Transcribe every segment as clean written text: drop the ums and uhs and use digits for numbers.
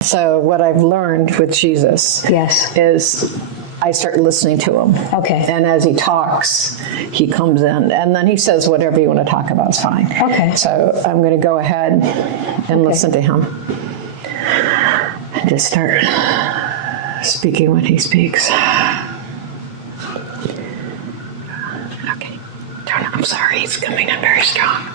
So what I've learned with Jesus is I start listening to him. Okay. And as he talks, he comes in, and then he says whatever you want to talk about is fine. Okay. So I'm going to go ahead and listen to him. And just start speaking when he speaks. Okay. I'm sorry, he's coming in very strong.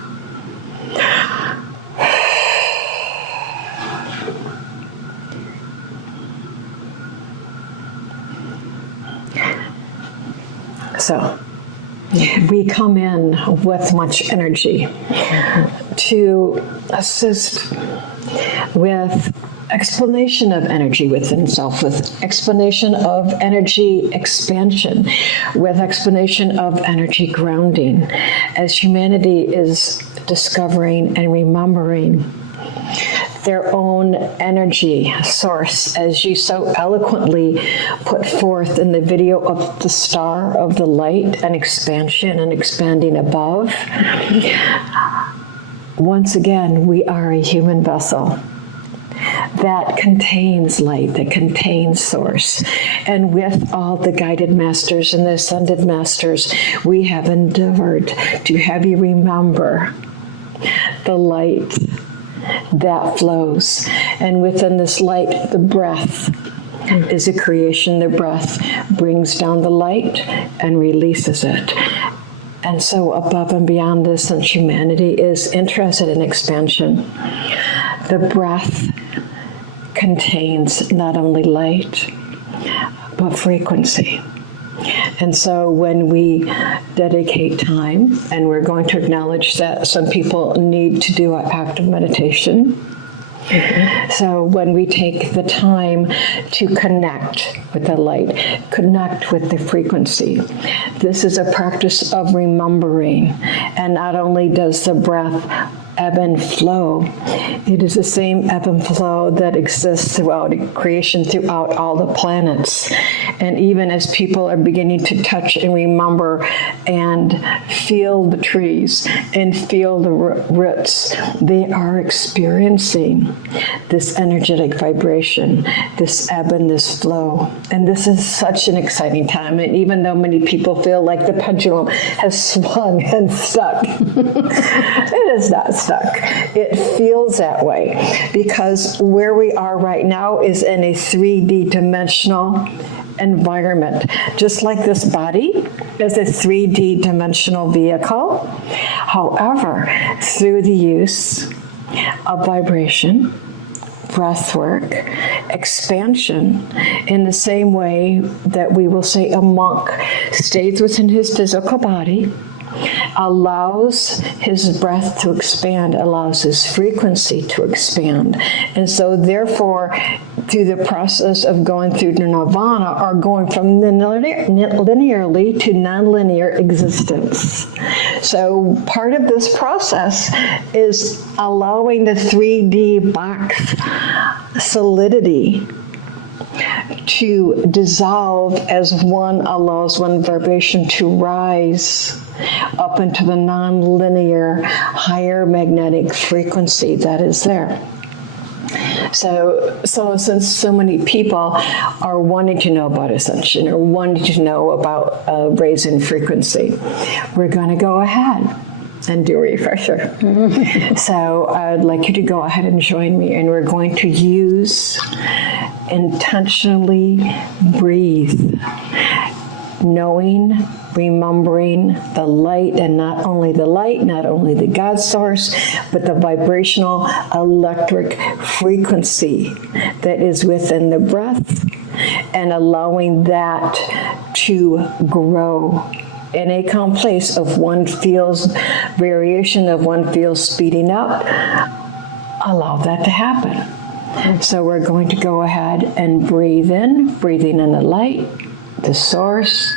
So we come in with much energy to assist with explanation of energy within self, with explanation of energy expansion, with explanation of energy grounding, as humanity is discovering and remembering their own energy source, as you so eloquently put forth in the video of the star of the light and expansion and expanding above. Once again, we are a human vessel that contains light, that contains source. And with all the guided masters and the ascended masters, we have endeavored to have you remember the light that flows. And within this light, the breath is a creation. The breath brings down the light and releases it. And so above and beyond this, since humanity is interested in expansion, the breath contains not only light, but frequency. And so when we dedicate time, and we're going to acknowledge that some people need to do an active meditation. So when we take the time to connect with the light, connect with the frequency, this is a practice of remembering. And not only does the breath ebb and flow, it is the same ebb and flow that exists throughout creation, throughout all the planets. And even as people are beginning to touch and remember and feel the trees and feel the roots, they are experiencing this energetic vibration, this ebb and this flow. And this is such an exciting time. And even though many people feel like the pendulum has swung and stuck, it is not stuck. It feels that way because where we are right now is in a 3D dimensional environment. Just like this body is a 3D dimensional vehicle. However, through the use of vibration, breath work, expansion, in the same way that we will say a monk stays within his physical body, allows his breath to expand, allows his frequency to expand. And so therefore, through the process of going through nirvana, or going from linearly to nonlinear existence. So part of this process is allowing the 3D box solidity to dissolve as one allows one vibration to rise up into the non-linear higher magnetic frequency that is there. So since so many people are wanting to know about ascension or wanting to know about raising frequency, we're going to go ahead and do a refresher. So I'd like you to go ahead and join me, and we're going to use intentionally breathe, knowing, remembering the light, and not only the light, not only the God source, but the vibrational electric frequency that is within the breath, and allowing that to grow in a calm place of one feels variation, of one feels speeding up. Allow that to happen. So we're going to go ahead and breathing in the light, the source.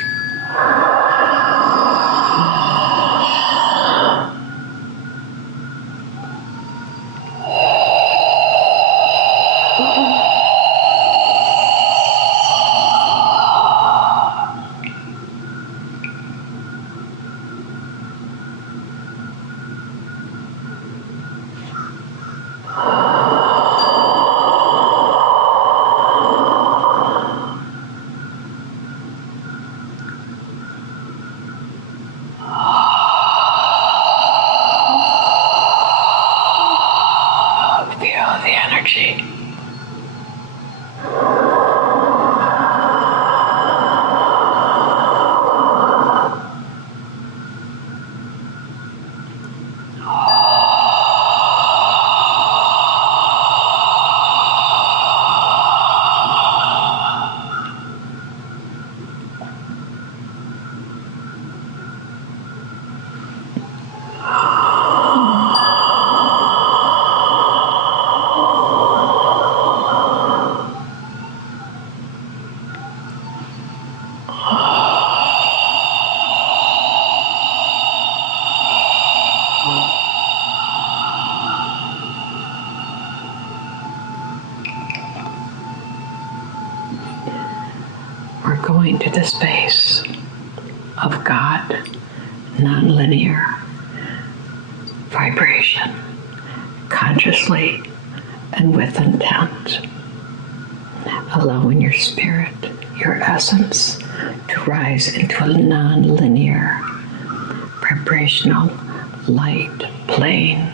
into the space of God, nonlinear vibration, consciously and with intent, allowing your spirit, your essence, to rise into a nonlinear vibrational light plane.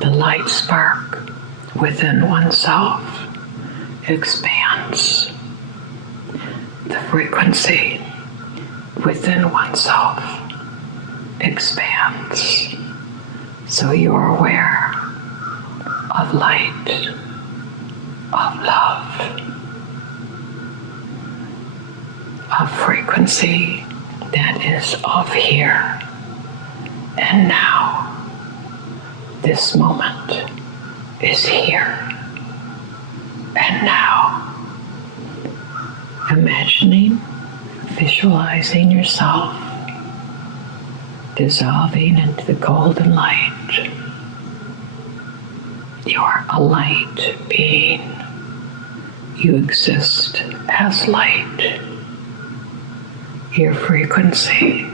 The light spark within oneself expands. The frequency within oneself expands. So you're aware of light, of love, of frequency that is of here and now. This moment is here and now. Imagining, visualizing yourself dissolving into the golden light. You're a light being. You exist as light. Your frequency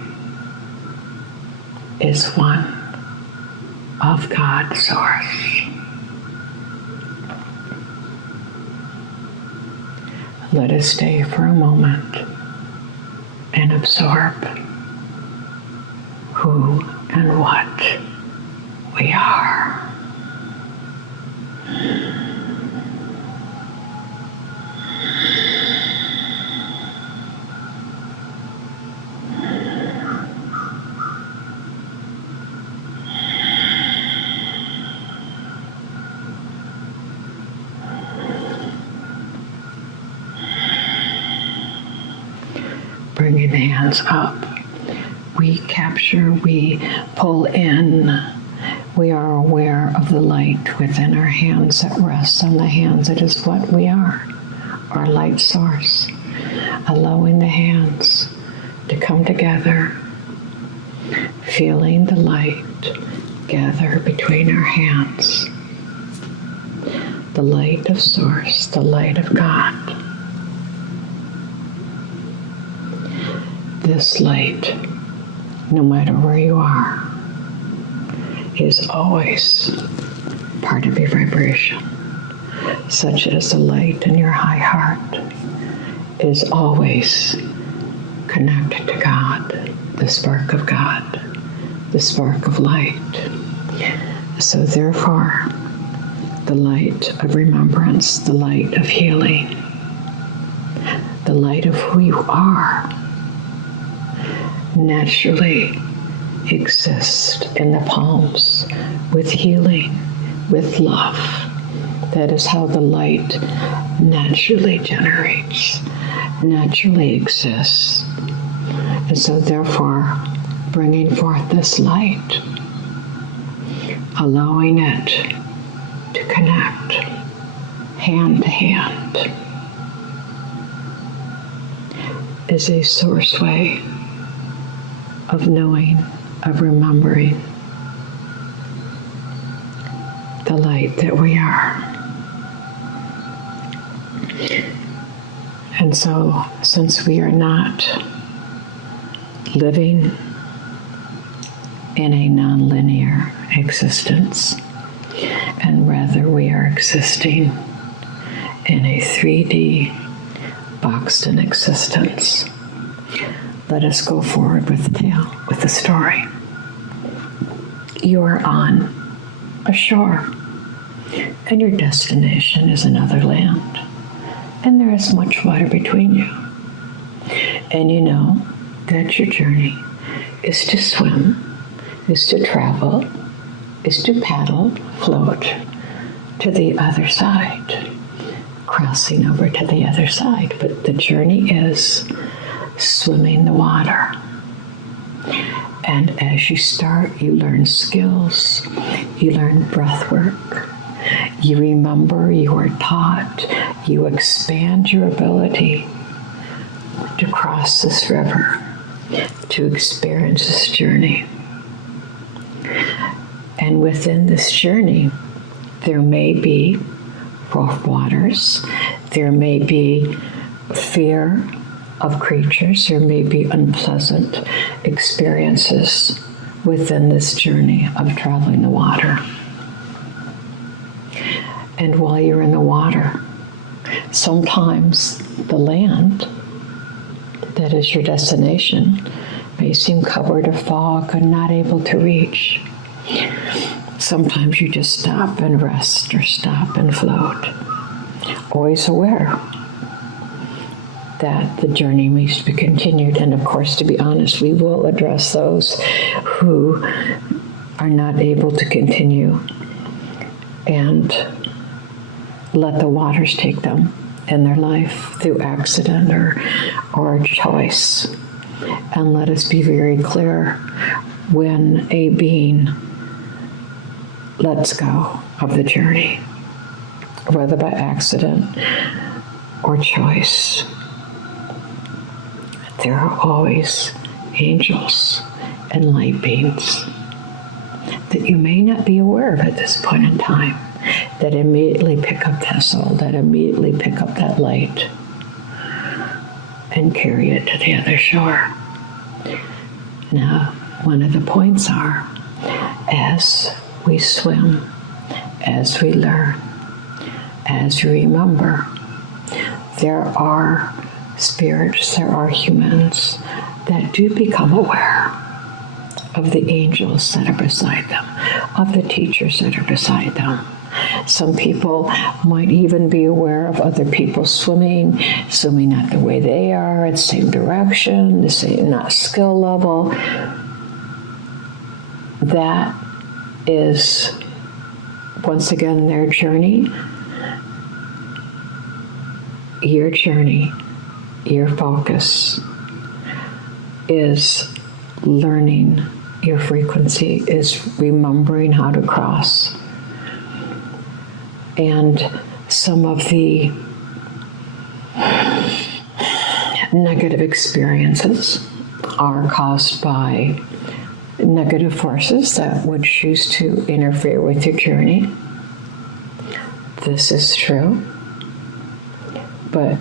is one of God's source. Let us stay for a moment and absorb who and what we are. Bringing the hands up, we capture, we pull in. We are aware of the light within our hands that rests on the hands. It is what we are, our light source. Allowing the hands to come together, feeling the light gather between our hands. The light of Source, the light of God. This light, no matter where you are, is always part of your vibration, such as the light in your high heart is always connected to God, the spark of God, the spark of light. So therefore, the light of remembrance, the light of healing, the light of who you are, naturally exist in the palms with healing, with love. That is how the light naturally generates, naturally exists. And so therefore, bringing forth this light, allowing it to connect hand to hand, is a source way of knowing, of remembering the light that we are. And so, since we are not living in a nonlinear existence, and rather we are existing in a 3D boxed-in existence, let us go forward with the tale, with the story. You are on a shore, and your destination is another land, and there is much water between you. And you know that your journey is to swim, is to travel, is to paddle, float to the other side, crossing over to the other side. But the journey is swimming the water. And as you start, you learn skills, you learn breath work, you remember, you are taught, you expand your ability to cross this river, to experience this journey. And within this journey, there may be rough waters, there may be fear of creatures, there may be unpleasant experiences within this journey of traveling the water. And while you're in the water, sometimes the land that is your destination may seem covered in fog and not able to reach. Sometimes you just stop and rest or stop and float, always aware that the journey needs to be continued. And of course, to be honest, we will address those who are not able to continue and let the waters take them in their life through accident or choice. And let us be very clear when a being lets go of the journey, whether by accident or choice. There are always angels and light beings that you may not be aware of at this point in time, that immediately pick up that soul, that immediately pick up that light and carry it to the other shore. Now, one of the points are, as we swim, as we learn, as we remember, there are spirits, there are humans that do become aware of the angels that are beside them, of the teachers that are beside them. Some people might even be aware of other people swimming not the way they are, the same direction, the same not skill level. That is, once again, their journey. Your journey, your focus is learning your frequency, is remembering how to cross. And some of the negative experiences are caused by negative forces that would choose to interfere with your journey. This is true. But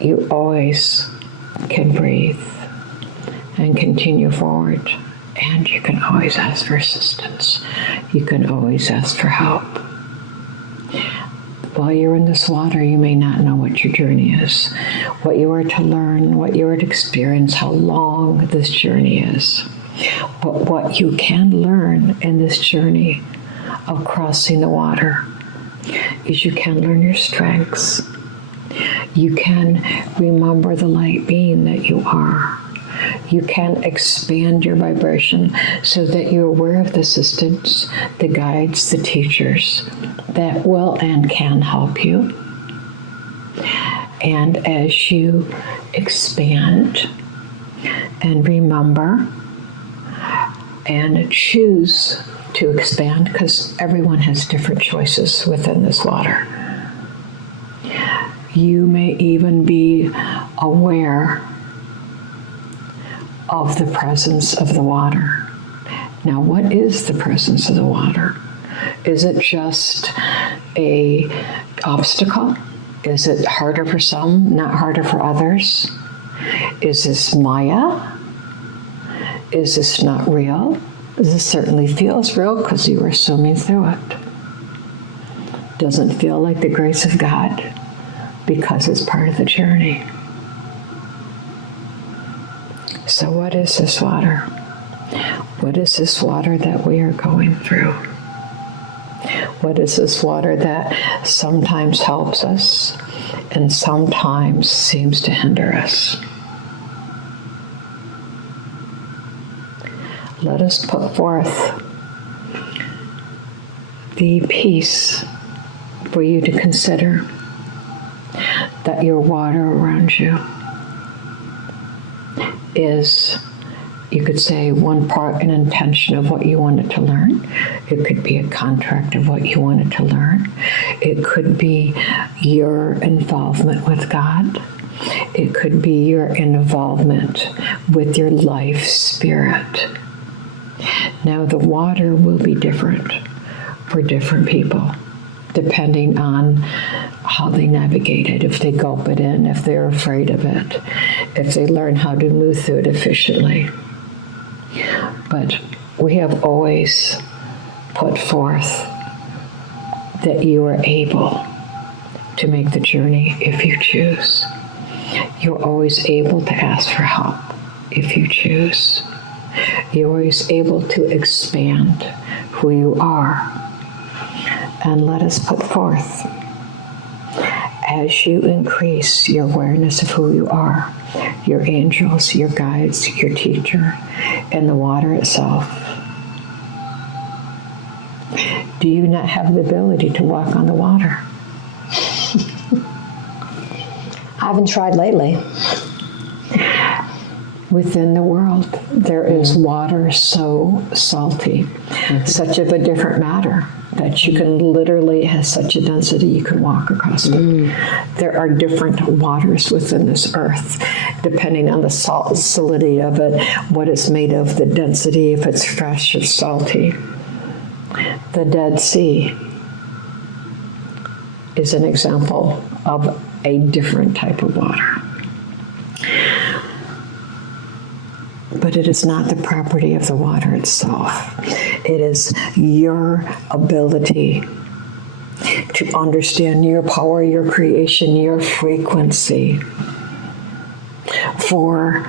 you always can breathe and continue forward. And you can always ask for assistance. You can always ask for help. While you're in this water, you may not know what your journey is, what you are to learn, what you are to experience, how long this journey is. But what you can learn in this journey of crossing the water is you can learn your strengths. You can remember the light being that you are. You can expand your vibration so that you're aware of the assistants, the guides, the teachers that will and can help you. And as you expand and remember and choose to expand, because everyone has different choices within this water, you may even be aware of the presence of the water. Now, what is the presence of the water? Is it just an obstacle? Is it harder for some, not harder for others? Is this Maya? Is this not real? This certainly feels real because you were swimming through it. Doesn't feel like the grace of God because it's part of the journey. So what is this water? What is this water that we are going through? What is this water that sometimes helps us and sometimes seems to hinder us? Let us put forth the piece for you to consider that your water around you is You could say one part an intention of what you wanted to learn. It could be a contract of what you wanted to learn. It could be your involvement with God. It could be your involvement with your life spirit. Now, the water will be different for different people, depending on how they navigate it, if they gulp it in, if they're afraid of it, if they learn how to move through it efficiently. But we have always put forth that you are able to make the journey if you choose. You're always able to ask for help if you choose. You're always able to expand who you are. And let us put forth, as you increase your awareness of who you are, your angels, your guides, your teacher, and the water itself. Do you not have the ability to walk on the water? I haven't tried lately. Within the world, there is water so salty, such of a different matter, that you can literally have such a density you can walk across it. There are different waters within this earth, depending on the salinity of it, what it's made of, the density, if it's fresh or salty. The Dead Sea is an example of a different type of water. But it is not the property of the water itself. It is your ability to understand your power, your creation, your frequency. For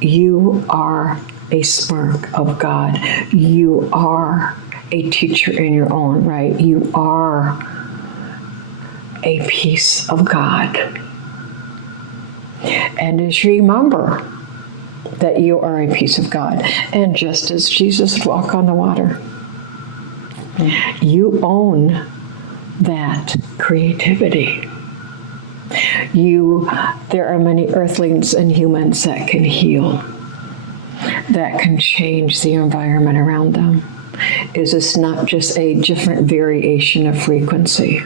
you are a spark of God. You are a teacher in your own right. You are a piece of God. And as you remember that you are a piece of God, and just as Jesus walked on the water, you own that creativity. There are many earthlings and humans that can heal, that can change the environment around them. Is this not just a different variation of frequency?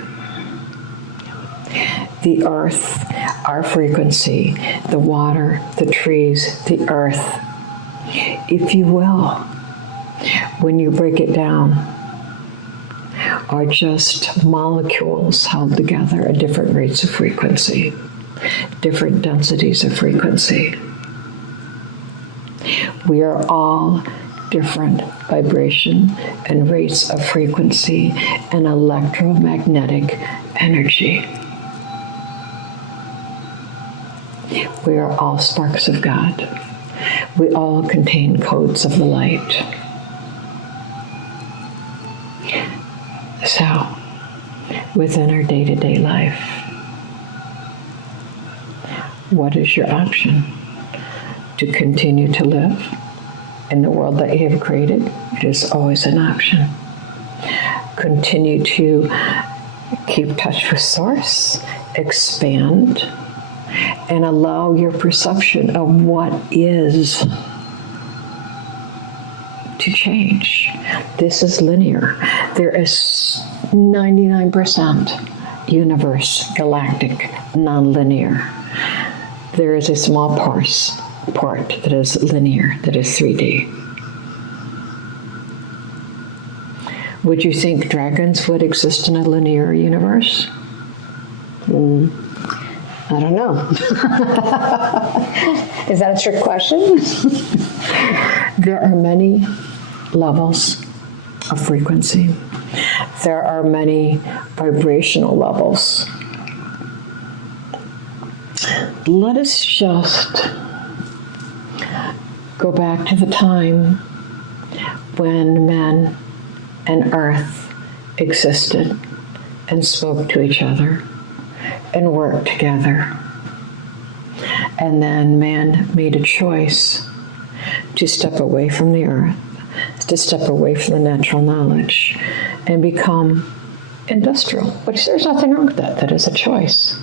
The earth, our frequency, the water, the trees, the earth, if you will, when you break it down, are just molecules held together at different rates of frequency, different densities of frequency. We are all different vibration and rates of frequency and electromagnetic energy. We are all sparks of God. We all contain codes of the light. So, within our day-to-day life, what is your option? To continue to live in the world that you have created? It is always an option. Continue to keep touch with Source, expand, and allow your perception of what is to change. This is linear. There is 99% universe, galactic, non-linear. There is a small part that is linear, that is 3D. Would you think dragons would exist in a linear universe? I don't know. Is that a trick question? There are many levels of frequency. There are many vibrational levels. Let us just go back to the time when men and earth existed and spoke to each other and worked together. And then man made a choice to step away from the earth, to step away from the natural knowledge, and become industrial, which there's nothing wrong with that. That is a choice.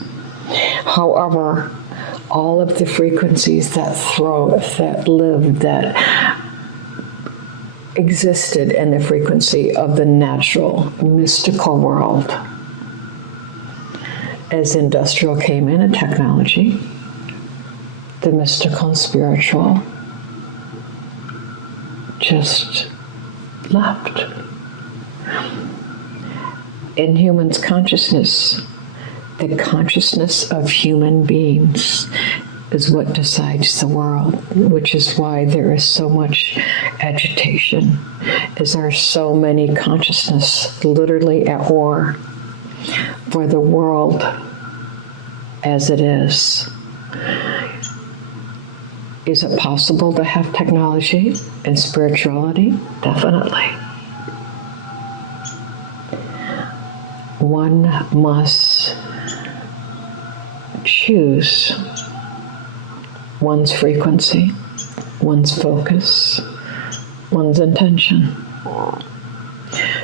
However, all of the frequencies that lived, that existed in the frequency of the natural, mystical world. As industrial came in and technology, the mystical and spiritual just left. In humans' consciousness, the consciousness of human beings is what decides the world, which is why there is so much agitation, is there are so many consciousness literally at war for the world as it is. Is it possible to have technology and spirituality? Definitely. One must choose one's frequency, one's focus, one's intention.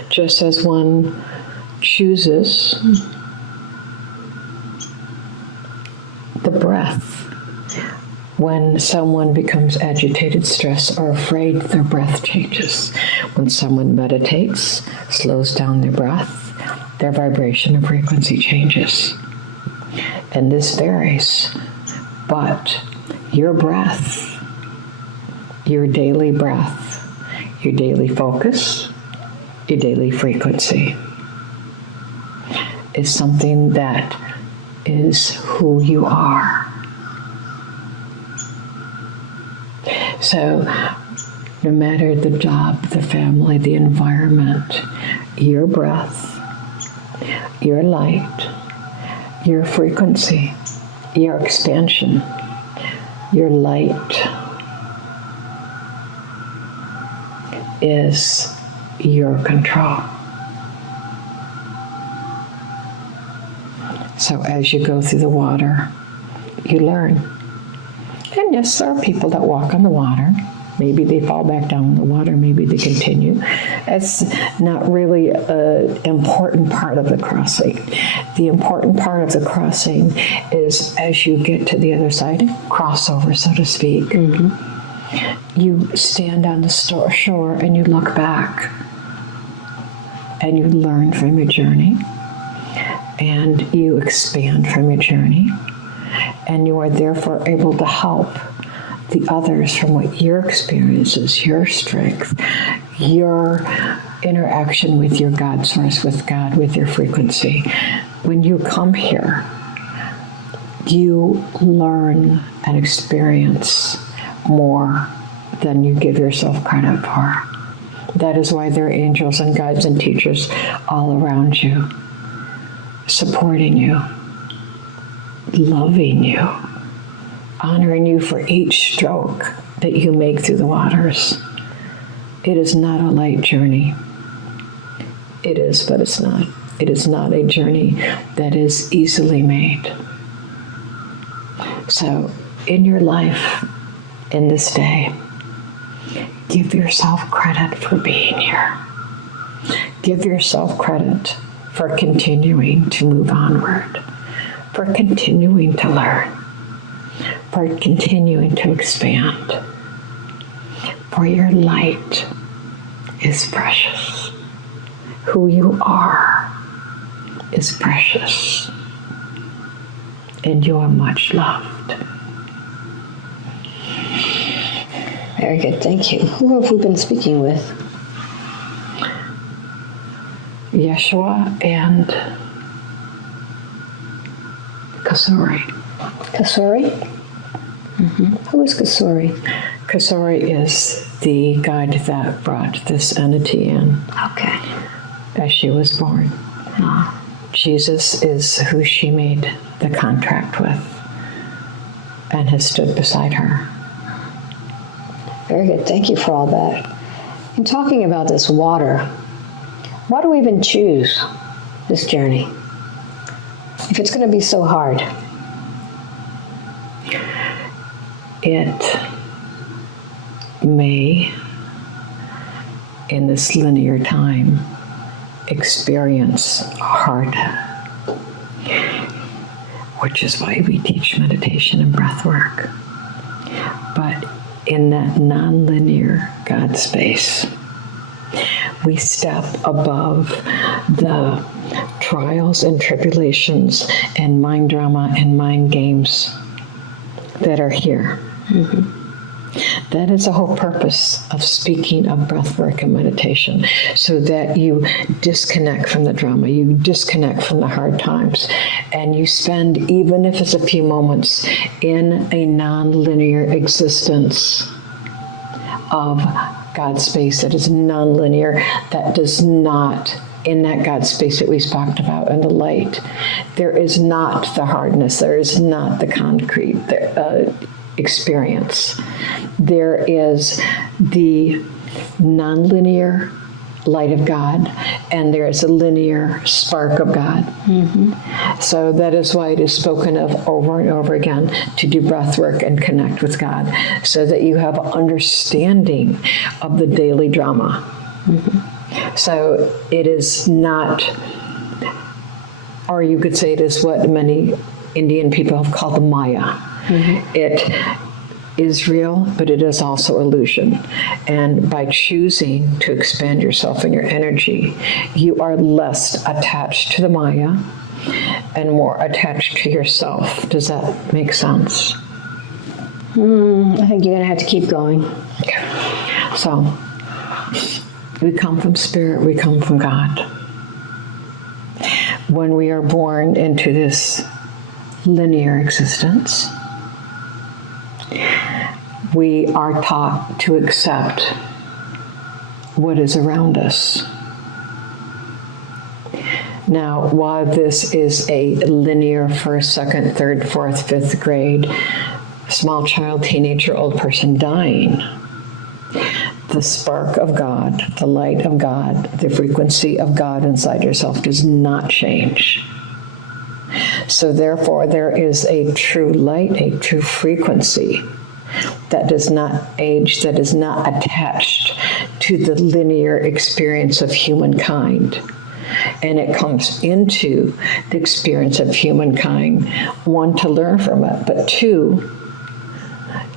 Just as one chooses the breath. When someone becomes agitated, stressed, or afraid, their breath changes. When someone meditates, slows down their breath, their vibration and frequency changes. And this varies, but your breath, your daily breath, your daily focus, your daily frequency is something that is who you are. So no matter the job, the family, the environment, your breath, your light, your frequency, your expansion, your light is your control. So as you go through the water, you learn. And yes, there are people that walk on the water. Maybe they fall back down in the water. Maybe they continue. It's not really an important part of the crossing. The important part of the crossing is as you get to the other side, crossover, so to speak. Mm-hmm. You stand on the shore and you look back and you learn from your journey and you expand from your journey. And you are therefore able to help the others from what your experiences, your strength, your interaction with your God source, with God, with your frequency. When you come here, you learn and experience more than you give yourself credit for. That is why there are angels and guides and teachers all around you, supporting you, loving you, honoring you for each stroke that you make through the waters. It is not a light journey. It is, but it's not. It is not a journey that is easily made. So, in your life, in this day, give yourself credit for being here. Give yourself credit for continuing to move onward, for continuing to learn, for continuing to expand. For your light is precious. Who you are is precious. And you are much loved. Very good, thank you. Who have we been speaking with? Yeshua and Kasuri. Kasuri? Mm-hmm. Who is Kasuri? Kasuri is the guide that brought this entity in. Okay. As she was born. Oh. Jesus is who she made the contract with and has stood beside her. Very good. Thank you for all that. In talking about this water, why do we even choose this journey if it's going to be so hard? It may, in this linear time, experience hard. which is why we teach meditation and breath work. But in that nonlinear God space, we step above the trials and tribulations and mind drama and mind games that are here. Mm-hmm. That is the whole purpose of speaking of breath work and meditation, so that you disconnect from the drama, you disconnect from the hard times, and you spend, even if it's a few moments, in a non-linear existence of God space that is non-linear, that does not, in that God space that we talked about, and the light, there is not the hardness, there is not the concrete experience. There is the nonlinear light of God, and there is a linear spark of God. Mm-hmm. So that is why it is spoken of over and over again, to do breath work and connect with God, so that you have understanding of the daily drama. Mm-hmm. So it is not, or you could say it is what many Indian people have called the Maya. Mm-hmm. It is real, but it is also illusion. And by choosing to expand yourself and your energy, you are less attached to the Maya and more attached to yourself. Does that make sense? I think you're going to have to keep going. Okay. So, we come from spirit, we come from God. When we are born into this linear existence, we are taught to accept what is around us. Now, while this is a linear first, second, third, fourth, fifth grade, small child, teenager, old person dying, the spark of God, the light of God, the frequency of God inside yourself does not change. So therefore, there is a true light, a true frequency that does not age, that is not attached to the linear experience of humankind. And it comes into the experience of humankind, one, to learn from it, but two,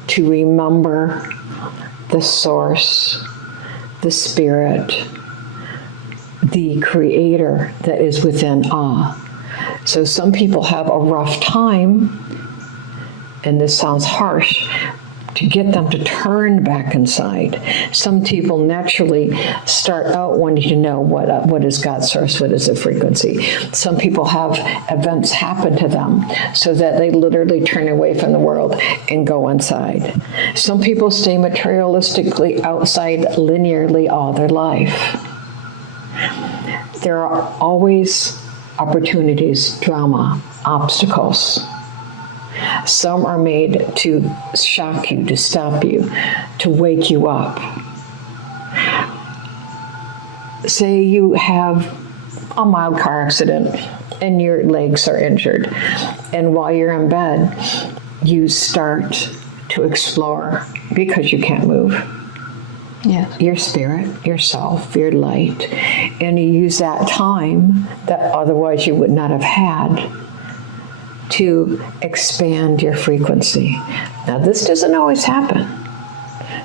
to remember the source, the spirit, the creator that is within all. So some people have a rough time, and this sounds harsh, to get them to turn back inside. Some people naturally start out wanting to know what is God's source, what is the frequency. Some people have events happen to them so that they literally turn away from the world and go inside. Some people stay materialistically outside linearly all their life. There are always opportunities, drama, obstacles. Some are made to shock you, to stop you, to wake you up. Say you have a mild car accident and your legs are injured, and while you're in bed, you start to explore, because you can't move. Yeah. Your spirit, yourself, your light, and you use that time that otherwise you would not have had to expand your frequency. Now, this doesn't always happen.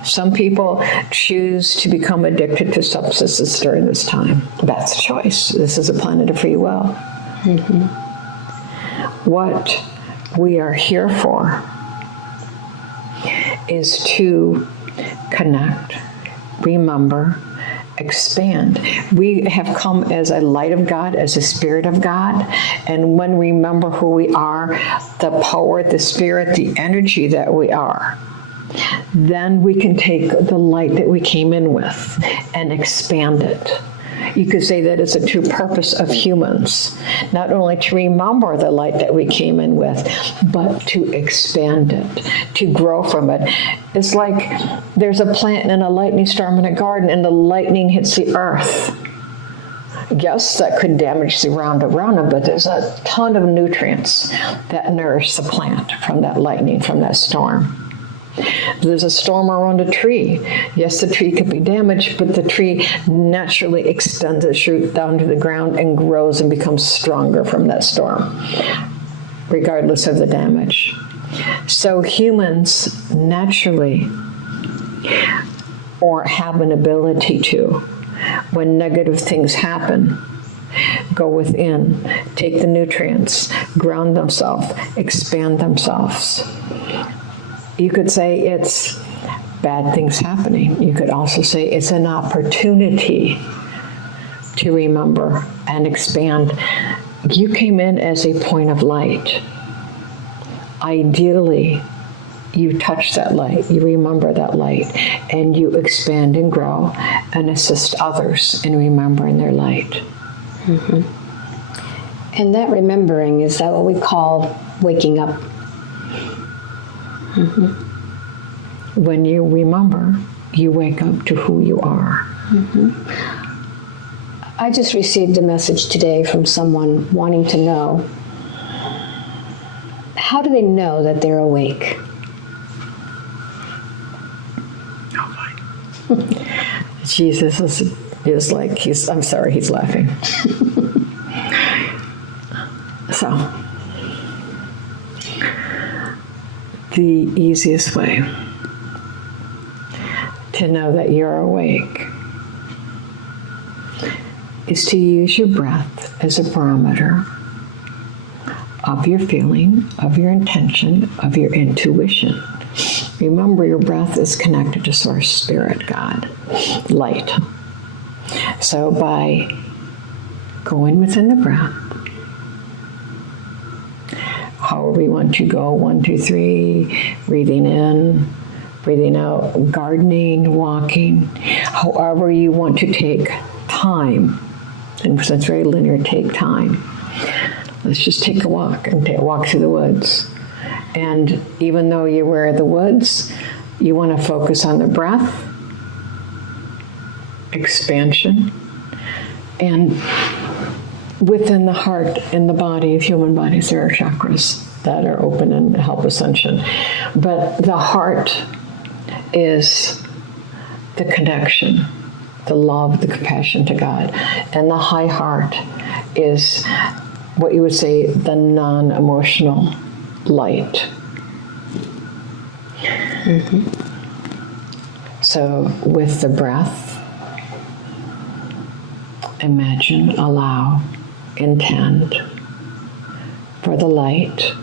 Some people choose to become addicted to substances during this time. That's a choice. This is a planet of free will. Mm-hmm. What we are here for is to connect, remember, expand. We have come as a light of God, as a spirit of God, and when we remember who we are, the power, the spirit, the energy that we are, then we can take the light that we came in with and expand it. You could say that it's a true purpose of humans, not only to remember the light that we came in with, but to expand it, to grow from it. It's like there's a plant in a lightning storm in a garden and the lightning hits the earth. Yes, that could damage the ground around it, but there's a ton of nutrients that nourish the plant from that lightning, from that storm. There's a storm around a tree. Yes, the tree could be damaged, but the tree naturally extends its root down to the ground and grows and becomes stronger from that storm. regardless of the damage. So humans naturally, or have an ability to, when negative things happen, go within, take the nutrients, ground themselves, expand themselves. You could say it's bad things happening. You could also say it's an opportunity to remember and expand. You came in as a point of light. Ideally, you touch that light, you remember that light, and you expand and grow and assist others in remembering their light. Mm-hmm. And that remembering, is that what we call waking up? Mm-hmm. When you remember, you wake up to who you are. Mm-hmm. I just received a message today from someone wanting to know, how do they know that they're awake? Jesus is like, I'm sorry, he's laughing. So, the easiest way to know that you're awake is to use your breath as a barometer of your feeling, of your intention, of your intuition. Remember, your breath is connected to Source, Spirit, God, light. So by going within the breath, however you want to go, 1, 2, 3, breathing in, breathing out, gardening, walking, however you want to take time. And since it's very linear, take time. Let's just take a walk and walk through the woods. And even though you're aware of the woods, you want to focus on the breath, expansion, and within the heart and the body, human bodies, there are chakras that are open and help ascension. But the heart is the connection, the love, the compassion to God. And the high heart is what you would say the non-emotional light. Mm-hmm. So with the breath, imagine, allow, intend for the light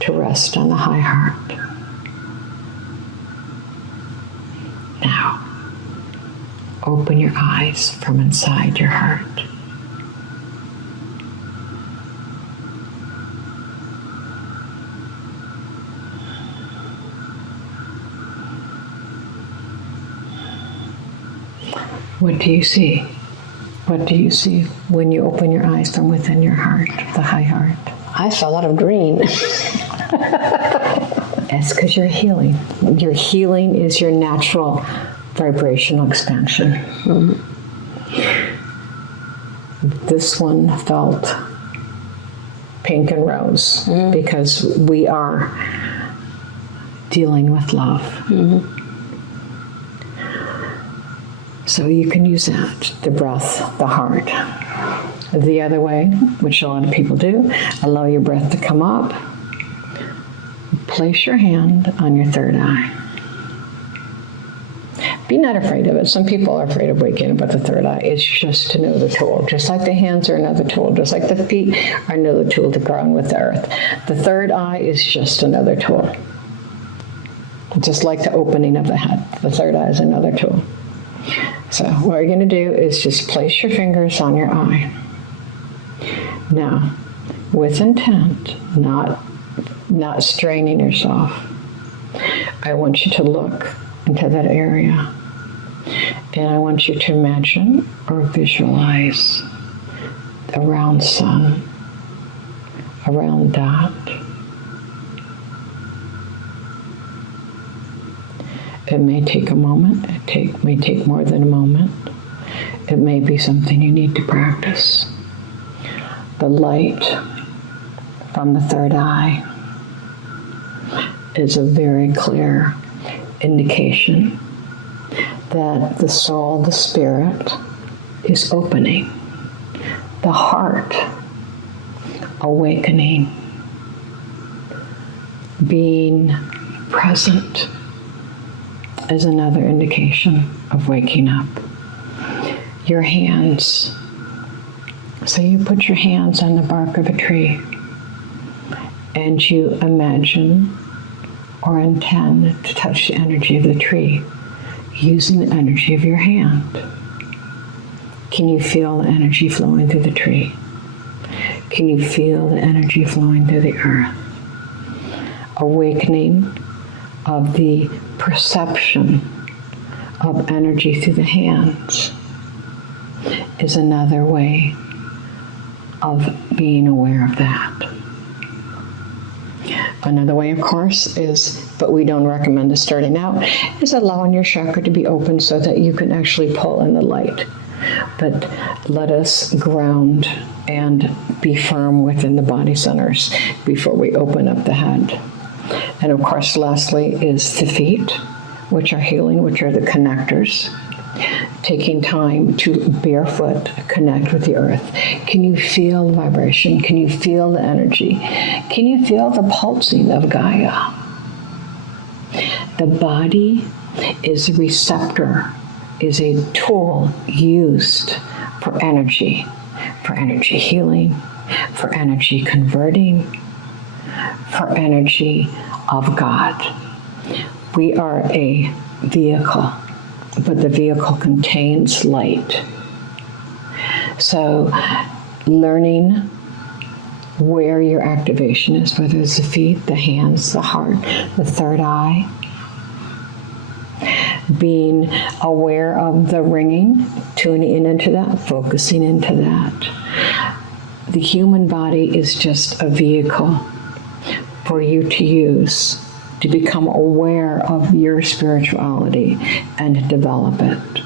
to rest on the high heart. Now, open your eyes from inside your heart. What do you see? What do you see when you open your eyes from within your heart, the high heart? I saw a lot of green. That's because you're healing. Your healing is your natural vibrational expansion. Mm-hmm. This one felt pink and rose because we are dealing with love. Mm-hmm. So you can use that, the breath, the heart. The other way, which a lot of people do, allow your breath to come up. Place your hand on your third eye. Be not afraid of it. Some people are afraid of waking up with the third eye. It's just another tool. Just like the hands are another tool, just like the feet are another tool to ground with the earth. The third eye is just another tool. Just like the opening of the head. The third eye is another tool. So what you're going to do is just place your fingers on your eye. Now, with intent, not straining yourself, I want you to look into that area. And I want you to imagine or visualize a round sun, a round dot. It may take a moment. It may take more than a moment. It may be something you need to practice. The light from the third eye is a very clear indication that the soul, the spirit, is opening. The heart, awakening, Being present is another indication of waking up. Your hands. So you put your hands on the bark of a tree and you imagine or intend to touch the energy of the tree using the energy of your hand. Can you feel the energy flowing through the tree? Can you feel the energy flowing through the earth? Awakening of the perception of energy through the hands is another way of being aware of that. Another way, of course, is, but we don't recommend this starting out, is allowing your chakra to be open so that you can actually pull in the light. But let us ground and be firm within the body centers before we open up the head. And of course, lastly is the feet, which are healing, which are the connectors. Taking time to barefoot connect with the earth. Can you feel the vibration? Can you feel the energy? Can you feel the pulsing of Gaia? The body is a receptor, is a tool used for energy healing, for energy converting, for energy of God. We are a vehicle, but the vehicle contains light. So learning where your activation is, whether it's the feet, the hands, the heart, the third eye, being aware of the ringing, tuning in into that, focusing into that. The human body is just a vehicle for you to use to become aware of your spirituality and to develop it.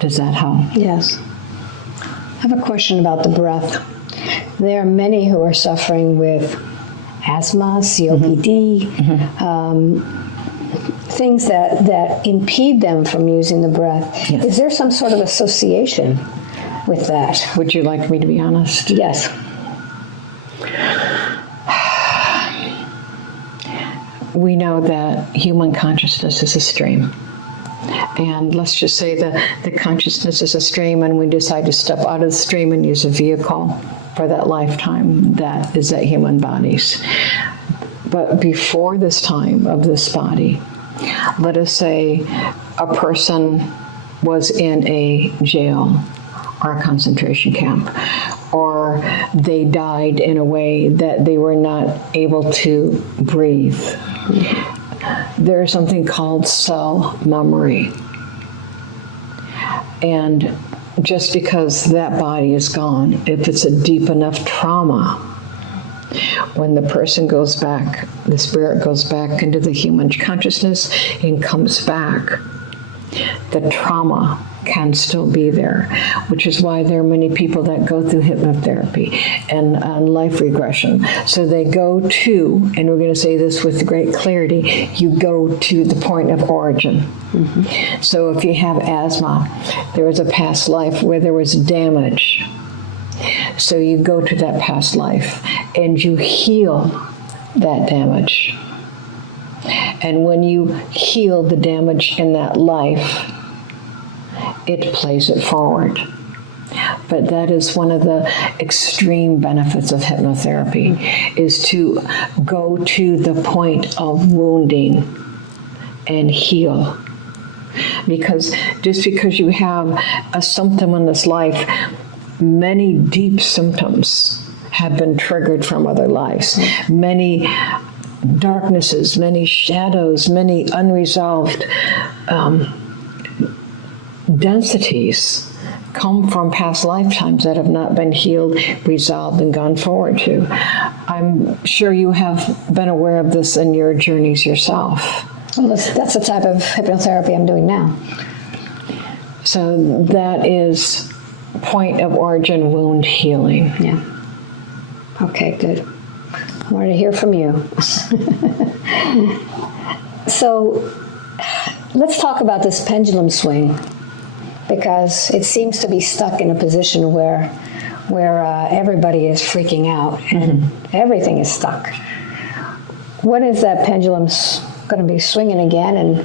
Does that help? Yes. I have a question about the breath. There are many who are suffering with asthma, COPD, things that impede them from using the breath. Yes. Is there some sort of association with that? Would you like me to be honest? Yes. We know that human consciousness is a stream. And let's just say that the consciousness is a stream and we decide to step out of the stream and use a vehicle for that lifetime, that is that human bodies. But before this time of this body, let us say a person was in a jail or a concentration camp, or they died in a way that they were not able to breathe. There's something called cell memory. And just because that body is gone, if it's a deep enough trauma, when the person goes back, the spirit goes back into the human consciousness and comes back, the trauma can still be there, which is why there are many people that go through hypnotherapy and life regression. So they go to, and we're going to say this with great clarity, you go to the point of origin. Mm-hmm. So if you have asthma, there was a past life where there was damage. So you go to that past life and you heal that damage. And when you heal the damage in that life, it plays it forward. But that is one of the extreme benefits of hypnotherapy, is to go to the point of wounding and heal. Because just because you have a symptom in this life, many deep symptoms have been triggered from other lives. Many darknesses, many shadows, many unresolved densities come from past lifetimes that have not been healed, resolved, and gone forward to. I'm sure you have been aware of this in your journeys yourself. Well, that's the type of hypnotherapy I'm doing now. So that is point of origin wound healing. Yeah. Okay, good. I wanted to hear from you. So let's talk about this pendulum swing, because it seems to be stuck in a position where everybody is freaking out and everything is stuck. when is that pendulum going to be swinging again, and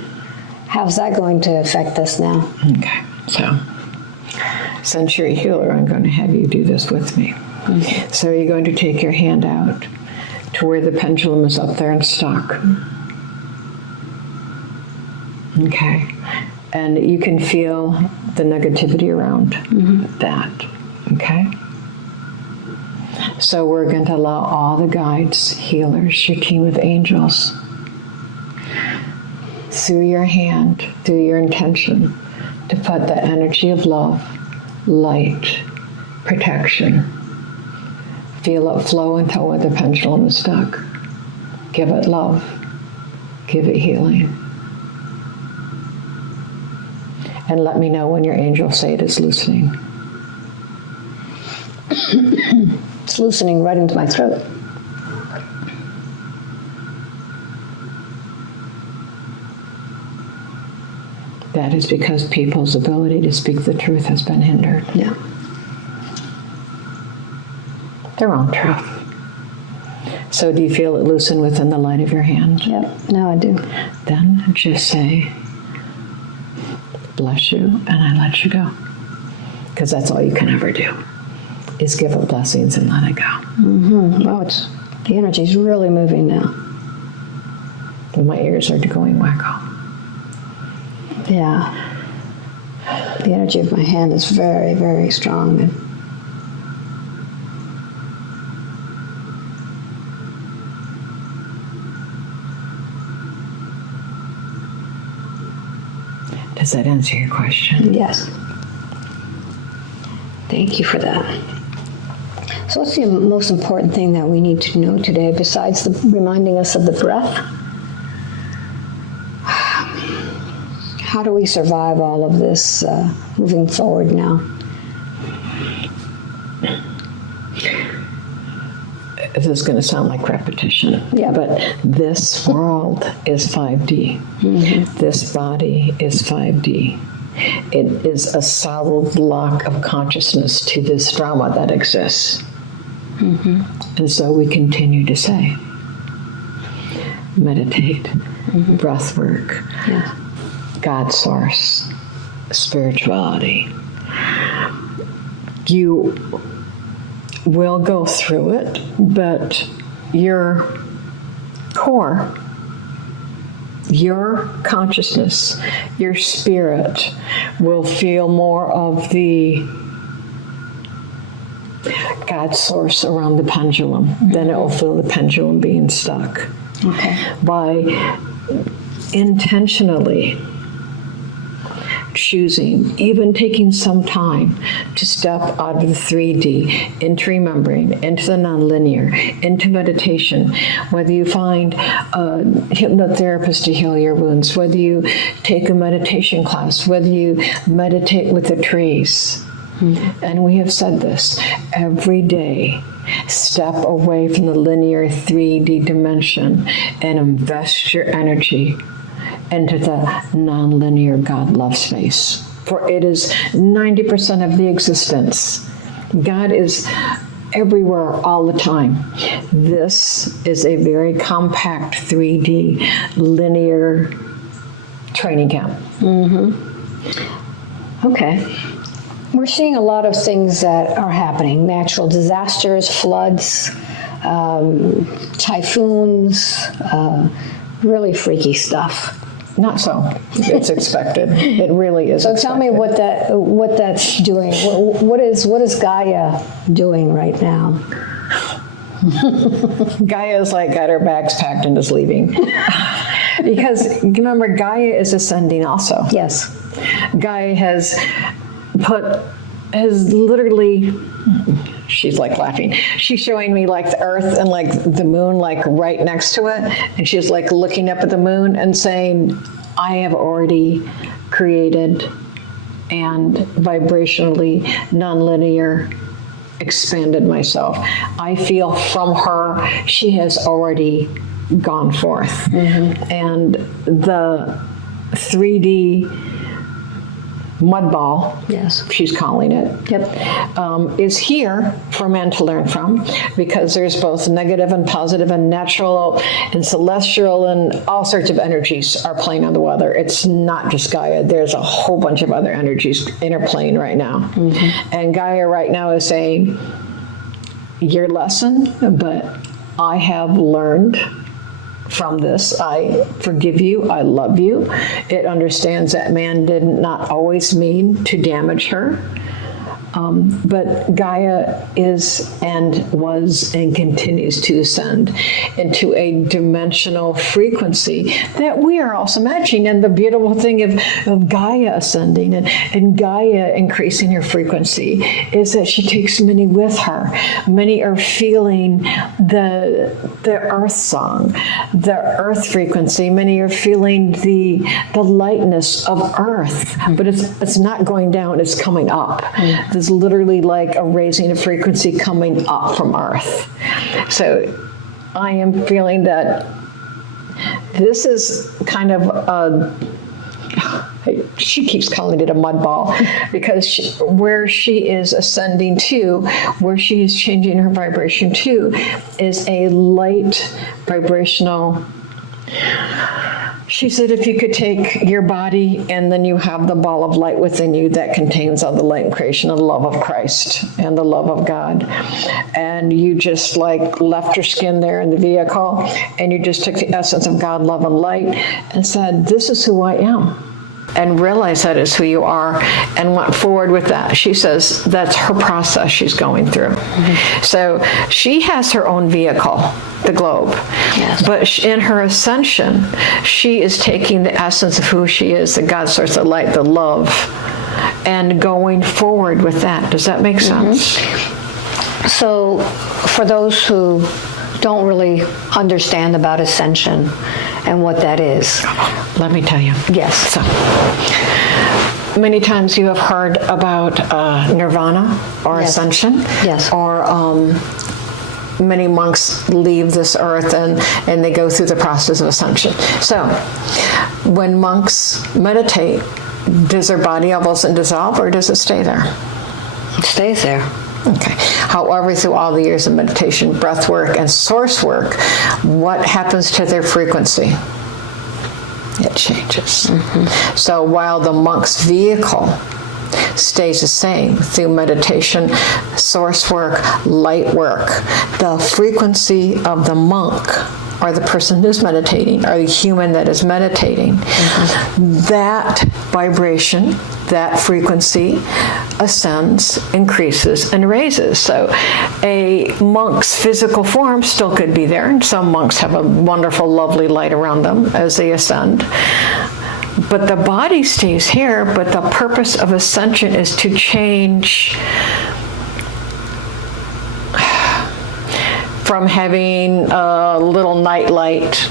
how's that going to affect us now? Okay, so since you're a healer, I'm going to have you do this with me. Mm-hmm. So you're going to take your hand out to where the pendulum is up there and stuck. Okay. And you can feel the negativity around that. Okay. So we're going to allow all the guides, healers, your team of angels, through your hand, through your intention, to put the energy of love, light, protection. Feel it flow until where the pendulum is stuck. Give it love. Give it healing. And let me know when your angels say it is loosening. It's loosening right into my throat. That is because people's ability to speak the truth has been hindered. Yeah. Their own truth. So do you feel it loosen within the light of your hand? Yep, now I do. Then just say, bless you, and I let you go. Because that's all you can ever do, is give it blessings and let it go. Mm-hmm. Wow, the energy's really moving now. And my ears are going wacko. Yeah. The energy of my hand is very, very strong. And does that answer your question? yes. Thank you for that. So what's the most important thing that we need to know today besides reminding us of the breath? How do we survive all of this moving forward now? This is going to sound like repetition, Yeah. but this world is 5D. Mm-hmm. This body is 5D. It is a solid block of consciousness to this drama that exists. Mm-hmm. And so we continue to say, meditate, breath work, Yeah. God source, spirituality. You will go through it, but your core, your consciousness, your spirit will feel more of the God source around the pendulum than it will feel the pendulum being stuck. Okay. By intentionally choosing, even taking some time to step out of the 3D into remembering, into the nonlinear, into meditation, whether you find a hypnotherapist to heal your wounds, whether you take a meditation class, whether you meditate with the trees. And we have said this every day. Step away from the linear 3D dimension and invest your energy into the nonlinear God love space. For it is 90% of the existence. God is everywhere all the time. This is a very compact 3D linear training camp. Mm-hmm. Okay. We're seeing a lot of things that are happening. Natural disasters, floods, typhoons, really freaky stuff. Not so. It's expected. It really is. So expected. tell me what that's doing. What is Gaia doing right now? Gaia's like got her bags packed and is leaving. Because remember, Gaia is ascending also. Yes. Gaia has literally, she's like laughing. She's showing me like the earth and like the moon like right next to it. And she's like looking up at the moon and saying, I have already created and vibrationally nonlinear expanded myself. I feel from her, she has already gone forth. Mm-hmm. And the 3D mud ball, Yes. she's calling it, is here for man to learn from, because there's both negative and positive and natural and celestial and all sorts of energies are playing on the weather. It's not just Gaia. There's a whole bunch of other energies interplaying right now. And Gaia right now is saying, your lesson, but I have learned from this. I forgive you. I love you. It understands that man did not always mean to damage her. But Gaia is and was and continues to ascend into a dimensional frequency that we are also matching. And the beautiful thing of Gaia ascending and Gaia increasing her frequency is that she takes many with her. Many are feeling the earth song, the earth frequency. Many are feeling the lightness of earth, but it's not going down, it's coming up. There's literally like a raising of frequency coming up from earth. So I am feeling that this is kind of she keeps calling it a mud ball, because where she is ascending to, where she is changing her vibration to, is a light vibrational. She said, if you could take your body and then you have the ball of light within you that contains all the light and creation and the love of Christ and the love of God, and you just like left your skin there in the vehicle and you just took the essence of God, love, and light and said, this is who I am. And realize that is who you are, and went forward with that. She says that's her process she's going through. So she has her own vehicle, the globe. Yes. But in her ascension, she is taking the essence of who she is, the God source, the light, the love, and going forward with that. Does that make sense? So for those who don't really understand about ascension and what that is, let me tell you. Yes. So many times you have heard about nirvana or Yes. ascension. Yes. Or many monks leave this earth and they go through the process of ascension. So when monks meditate, does their body all of a sudden dissolve, or does it stay there? It stays there. Okay. However, through all the years of meditation, breath work, and source work, what happens to their frequency? It changes. So while the monk's vehicle stays the same through meditation, source work, light work, the frequency of the monk, or the person who's meditating, or the human that is meditating, that vibration, that frequency ascends, increases, and raises. So a monk's physical form still could be there, and some monks have a wonderful, lovely light around them as they ascend. But the body stays here, but the purpose of ascension is to change from having a little night light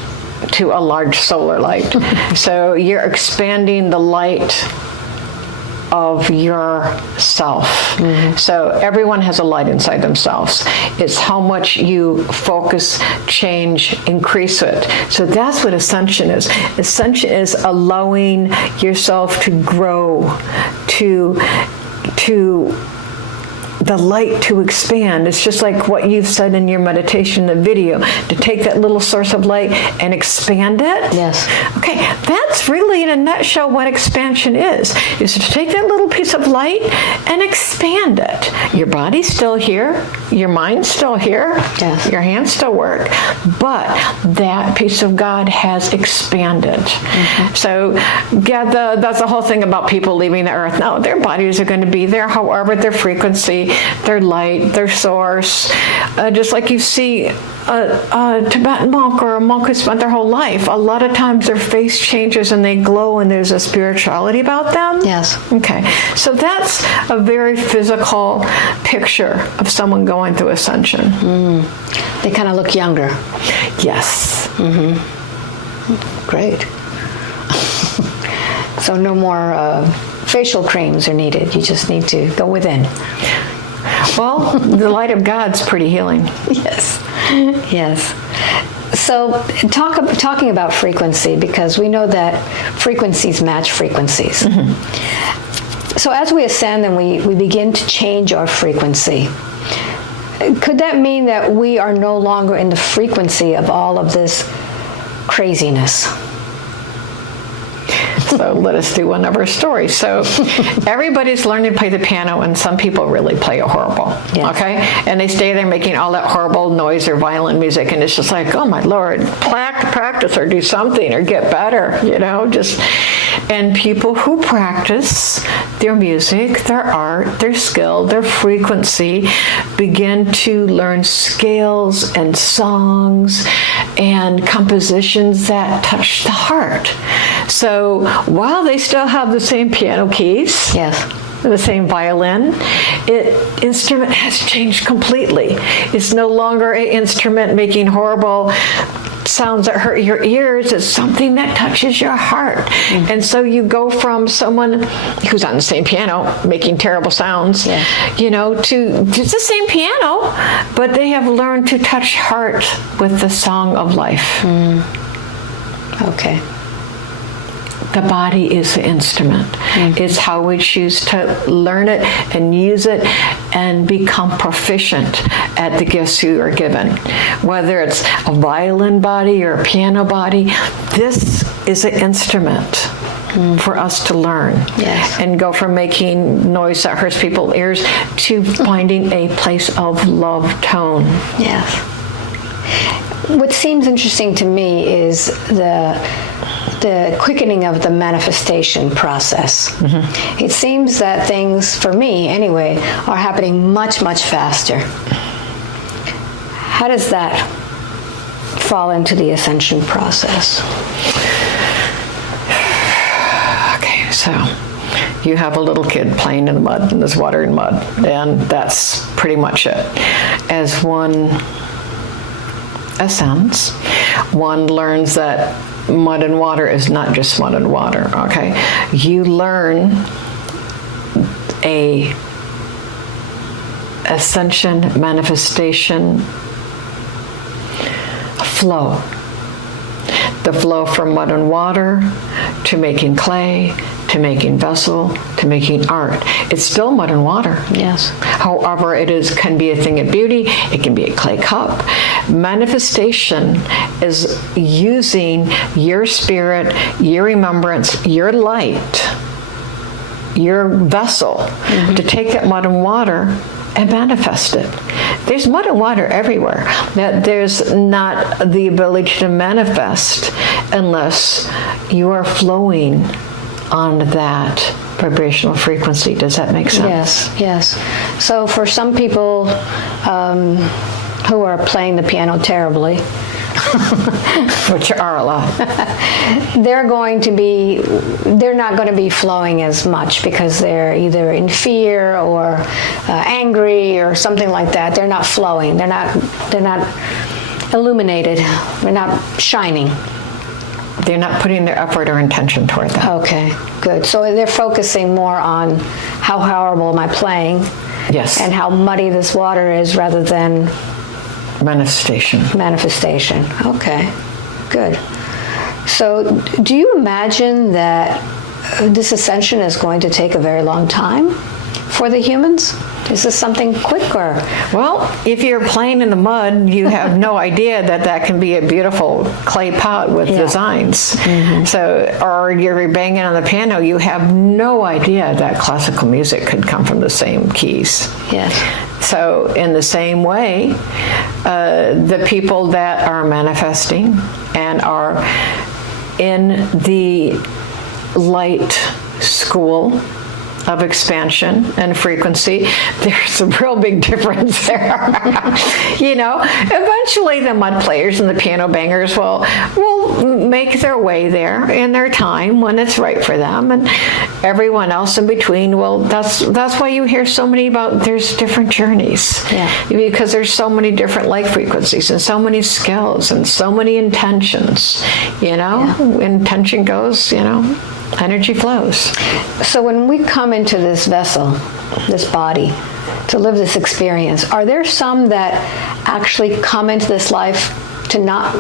to a large solar light. So you're expanding the light of yourself. So everyone has a light inside themselves. It's how much you focus, change, increase it. So that's what ascension is. Ascension is allowing yourself to grow, to the light to expand. It's just like what you've said in your meditation, the video, to take that little source of light and expand it. Yes. Okay, that's really in a nutshell what expansion is to take that little piece of light and expand it. Your body's still here, your mind's still here, Yes. your hands still work, but that piece of God has expanded. So yeah, that's the whole thing about people leaving the earth. No, their bodies are going to be there, however their frequency, their light, their source. Just like you see a Tibetan monk or a monk who spent their whole life, a lot of times their face changes and they glow and there's a spirituality about them. Yes. Okay. So that's a very physical picture of someone going through ascension. They kind of look younger. Yes. Great. So no more facial creams are needed. You just need to go within. Well, the light of God's pretty healing. Yes. Yes. So talking about frequency, because we know that frequencies match frequencies. So as we ascend and we begin to change our frequency, could that mean that we are no longer in the frequency of all of this craziness? So let us do one of our stories. So everybody's learning to play the piano, and some people really play it horrible. Yes. Okay? And they stay there making all that horrible noise or violent music, and it's just like, oh my Lord, practice or do something or get better, and people who practice their music, their art, their skill, their frequency, begin to learn scales and songs and compositions that touch the heart. So while they still have the same piano keys, Yes. the same violin, instrument has changed completely. It's no longer an instrument making horrible sounds that hurt your ears. It's something that touches your heart. Mm-hmm. And so you go from someone who's on the same piano making terrible sounds, to it's the same piano, but they have learned to touch heart with the song of life. Okay. The body is the instrument. Mm-hmm. It's how we choose to learn it and use it and become proficient at the gifts we are given. Whether it's a violin body or a piano body, this is an instrument for us to learn. Yes. And go from making noise that hurts people's ears to finding a place of love tone. Yes. What seems interesting to me is the quickening of the manifestation process. Mm-hmm. It seems that things, for me anyway, are happening much, much faster. How does that fall into the ascension process? Okay, so you have a little kid playing in the mud, and there's water and mud, and that's pretty much it. As one ascends, one learns that mud and water is not just mud and water, okay? You learn a ascension manifestation flow. The flow from mud and water to making clay, to making vessel, to making art. It's still mud and water. Yes. However, can be a thing of beauty. It can be a clay cup. Manifestation is using your spirit, your remembrance, your light, your vessel, to take that mud and water and manifest it. There's mud and water everywhere. That there's not the ability to manifest unless you are flowing on that vibrational frequency. Does that make sense? Yes. So for some people who are playing the piano terribly, which are a lot, they're not going to be flowing as much because they're either in fear or angry or something like that. They're not flowing. They're not illuminated. They're not shining. They're not putting their effort or intention toward that. Okay, good. So they're focusing more on how horrible am I playing? Yes. And how muddy this water is rather than manifestation. Okay, good. So do you imagine that this ascension is going to take a very long time for the humans? Is this something quick or? Well, if you're playing in the mud, you have no idea that can be a beautiful clay pot with designs. Mm-hmm. So, or you're banging on the piano, you have no idea that classical music could come from the same keys. Yes. So in the same way, the people that are manifesting and are in the light school of expansion and frequency, there's a real big difference there. Eventually the mud players and the piano bangers will make their way there in their time when it's right for them, and everyone else in between that's why you hear so many about there's different journeys. Yeah. Because there's so many different light frequencies and so many skills and so many intentions. Intention goes, energy flows. So when we come into this vessel, this body, to live this experience, are there some that actually come into this life to not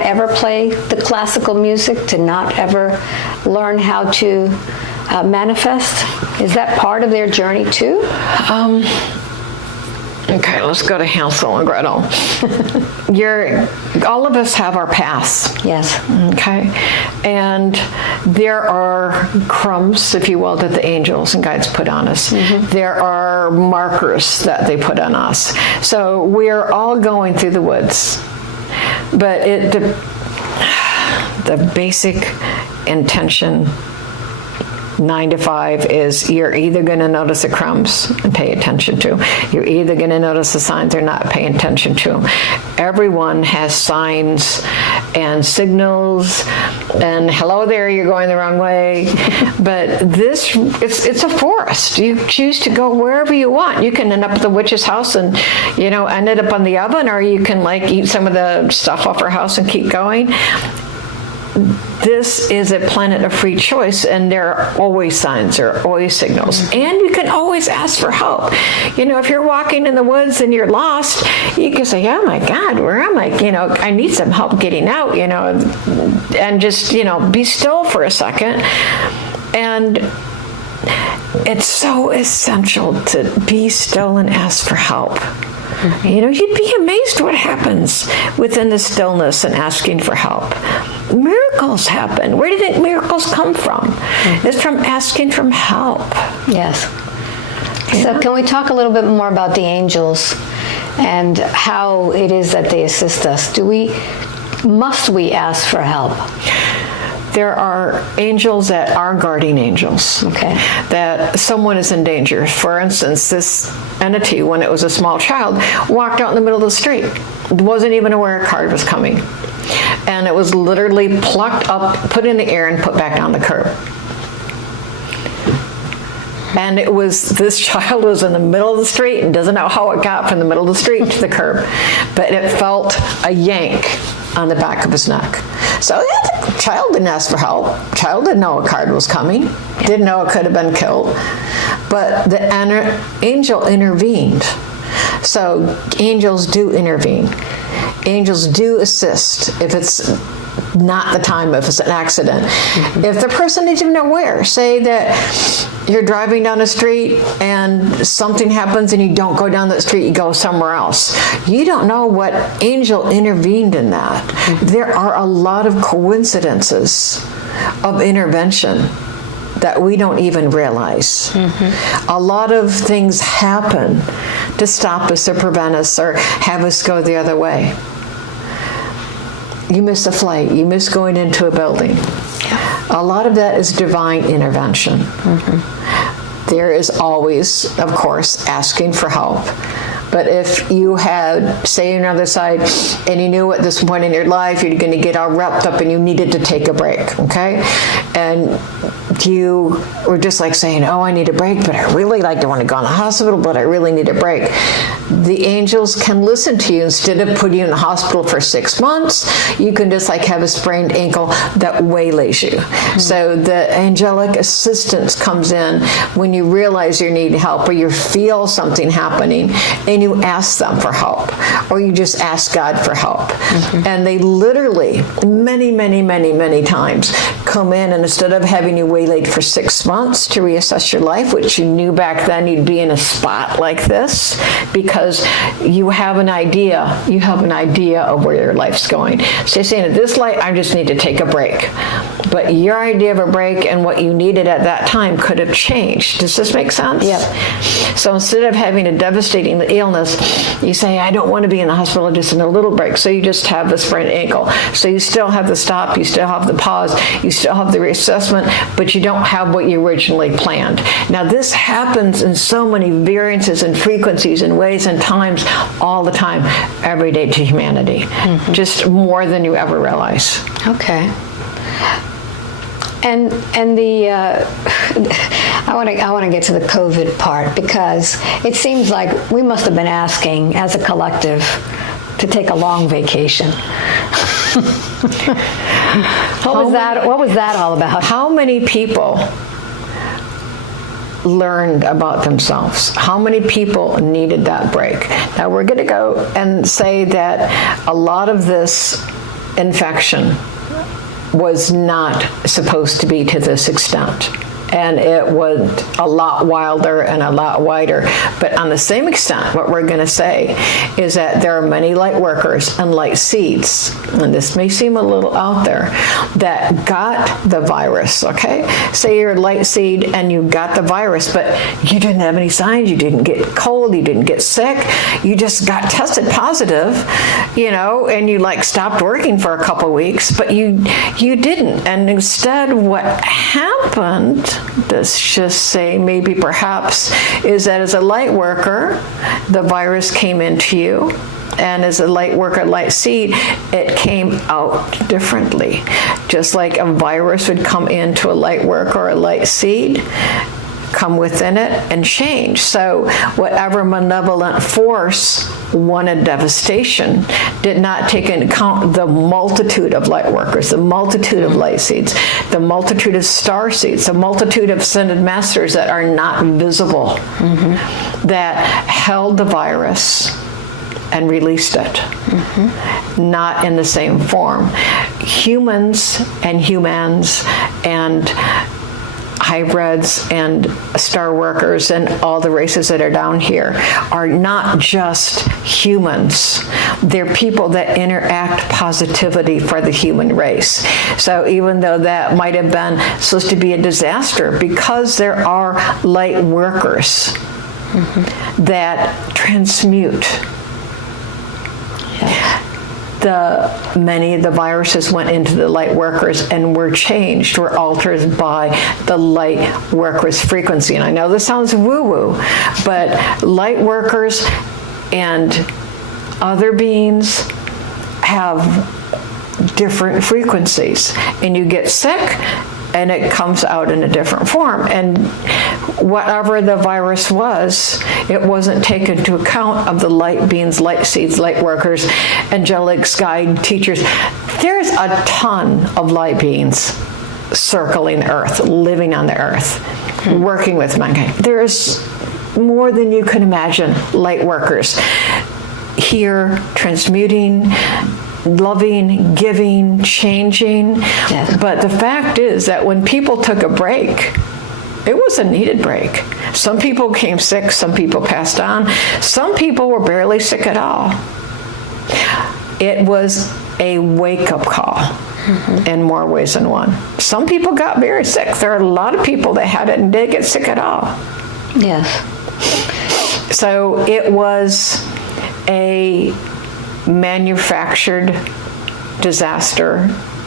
ever play the classical music, to not ever learn how to manifest? Is that part of their journey too? Okay, let's go to Hansel and Gretel. All of us have our paths. Yes. Okay, and there are crumbs, if you will, that the angels and guides put on us. There are markers that they put on us. So we're all going through the woods, but the basic intention 9 to 5 is you're either going to notice the crumbs and pay attention to. You're either going to notice the signs or not pay attention to them. Everyone has signs and signals and hello there, you're going the wrong way. But it's a forest. You choose to go wherever you want. You can end up at the witch's house and, end it up on the oven, or you can eat some of the stuff off her house and keep going. This is a planet of free choice, and there are always signs, there are always signals, and you can always ask for help. If you're walking in the woods and you're lost, you can say, oh my God, where am I? I need some help getting out, and just, be still for a second. And it's so essential to be still and ask for help. You'd be amazed what happens within the stillness and asking for help. Miracles happen. Where do you think miracles come from? It's from asking for help. Yes. So can we talk a little bit more about the angels and how it is that they assist us? Must we ask for help? There are angels that are guardian angels. Okay. That someone is in danger. For instance, this entity, when it was a small child, walked out in the middle of the street. Wasn't even aware a car was coming. And it was literally plucked up, put in the air, and put back down the curb. And this child was in the middle of the street and doesn't know how it got from the middle of the street to the curb. But it felt a yank on the back of his neck. So the child didn't ask for help. Child didn't know a car was coming. Didn't know it could have been killed. But the angel intervened. So angels do intervene. Angels do assist if it's not the time, if it's an accident. If the person isn't even aware, say that you're driving down a street and something happens and you don't go down that street, you go somewhere else. You don't know what angel intervened in that. There are a lot of coincidences of intervention that we don't even realize. A lot of things happen to stop us or prevent us or have us go the other way. You miss a flight, you miss going into a building. A lot of that is divine intervention. There is always, of course, asking for help. But if you had, say, on the other side, and you knew at this point in your life you're going to get all wrapped up and you needed to take a break, okay? And you were just saying, oh, I need a break, but I really don't want to go in the hospital, but I really need a break. The angels can listen to you. Instead of putting you in the hospital for 6 months, you can just have a sprained ankle that waylays you. So the angelic assistance comes in when you realize you need help or you feel something happening and you ask them for help, or you just ask God for help. And they literally, many, many, many, many times come in, and instead of having you waylaid for 6 months to reassess your life, which you knew back then you'd be in a spot like this, because you have an idea of where your life's going. So you're saying, at this light, I just need to take a break. But your idea of a break and what you needed at that time could have changed. Does this make sense? Yep. So instead of having a devastating illness, you say, I don't want to be in the hospital, just in a little break. So you just have the sprained ankle. So you still have the stop, you still have the pause, you still have the reassessment, but you don't have what you originally planned. Now this happens in so many variances and frequencies and ways and times all the time, every day to humanity. Just more than you ever realize. Okay. And the I want to get to the COVID part, because it seems like we must have been asking as a collective to take a long vacation. What was that all about? How many people learned about themselves? How many people needed that break? Now we're going to go and say that a lot of this infection was not supposed to be to this extent. and it was a lot wilder and a lot wider. But on the same extent, what we're going to say is that there are many light workers and light seeds, and this may seem a little out there, that got the virus, okay? Say you're a light seed and you got the virus, but you didn't have any signs, you didn't get cold, you didn't get sick, you just got tested positive, and you stopped working for a couple weeks, but you didn't. And instead what happened, let's just say maybe perhaps, is that as a light worker, the virus came into you, and as a light worker, light seed, it came out differently. Just like a virus would come into a light worker or a light seed, come within it and change. So whatever malevolent force wanted devastation did not take into account the multitude of light workers, the multitude of light seeds, the multitude of star seeds, the multitude of ascended masters that are not visible, that held the virus and released it, not in the same form. Humans and humans and hybrids and star workers and all the races that are down here are not just humans. They're people that interact positivity for the human race. So even though that might have been supposed to be a disaster, because there are light workers that transmute, many of the viruses went into the light workers and were changed, were altered by the light workers' frequency. And I know this sounds woo-woo, but light workers and other beings have different frequencies. And you get sick, and it comes out in a different form. And whatever the virus was, it wasn't taken into account of the light beings, light seeds, light workers, angelics, guide, teachers. There's a ton of light beings circling the earth, living on the earth, working with mankind. There's more than you can imagine light workers here, transmuting, loving, giving, changing. Yes. But the fact is that when people took a break, it was a needed break. Some people came sick, some people passed on, some people were barely sick at all. It was a wake-up call in more ways than one. Some people got very sick. There are a lot of people that had it and didn't get sick at all. Yes. So it was a manufactured disaster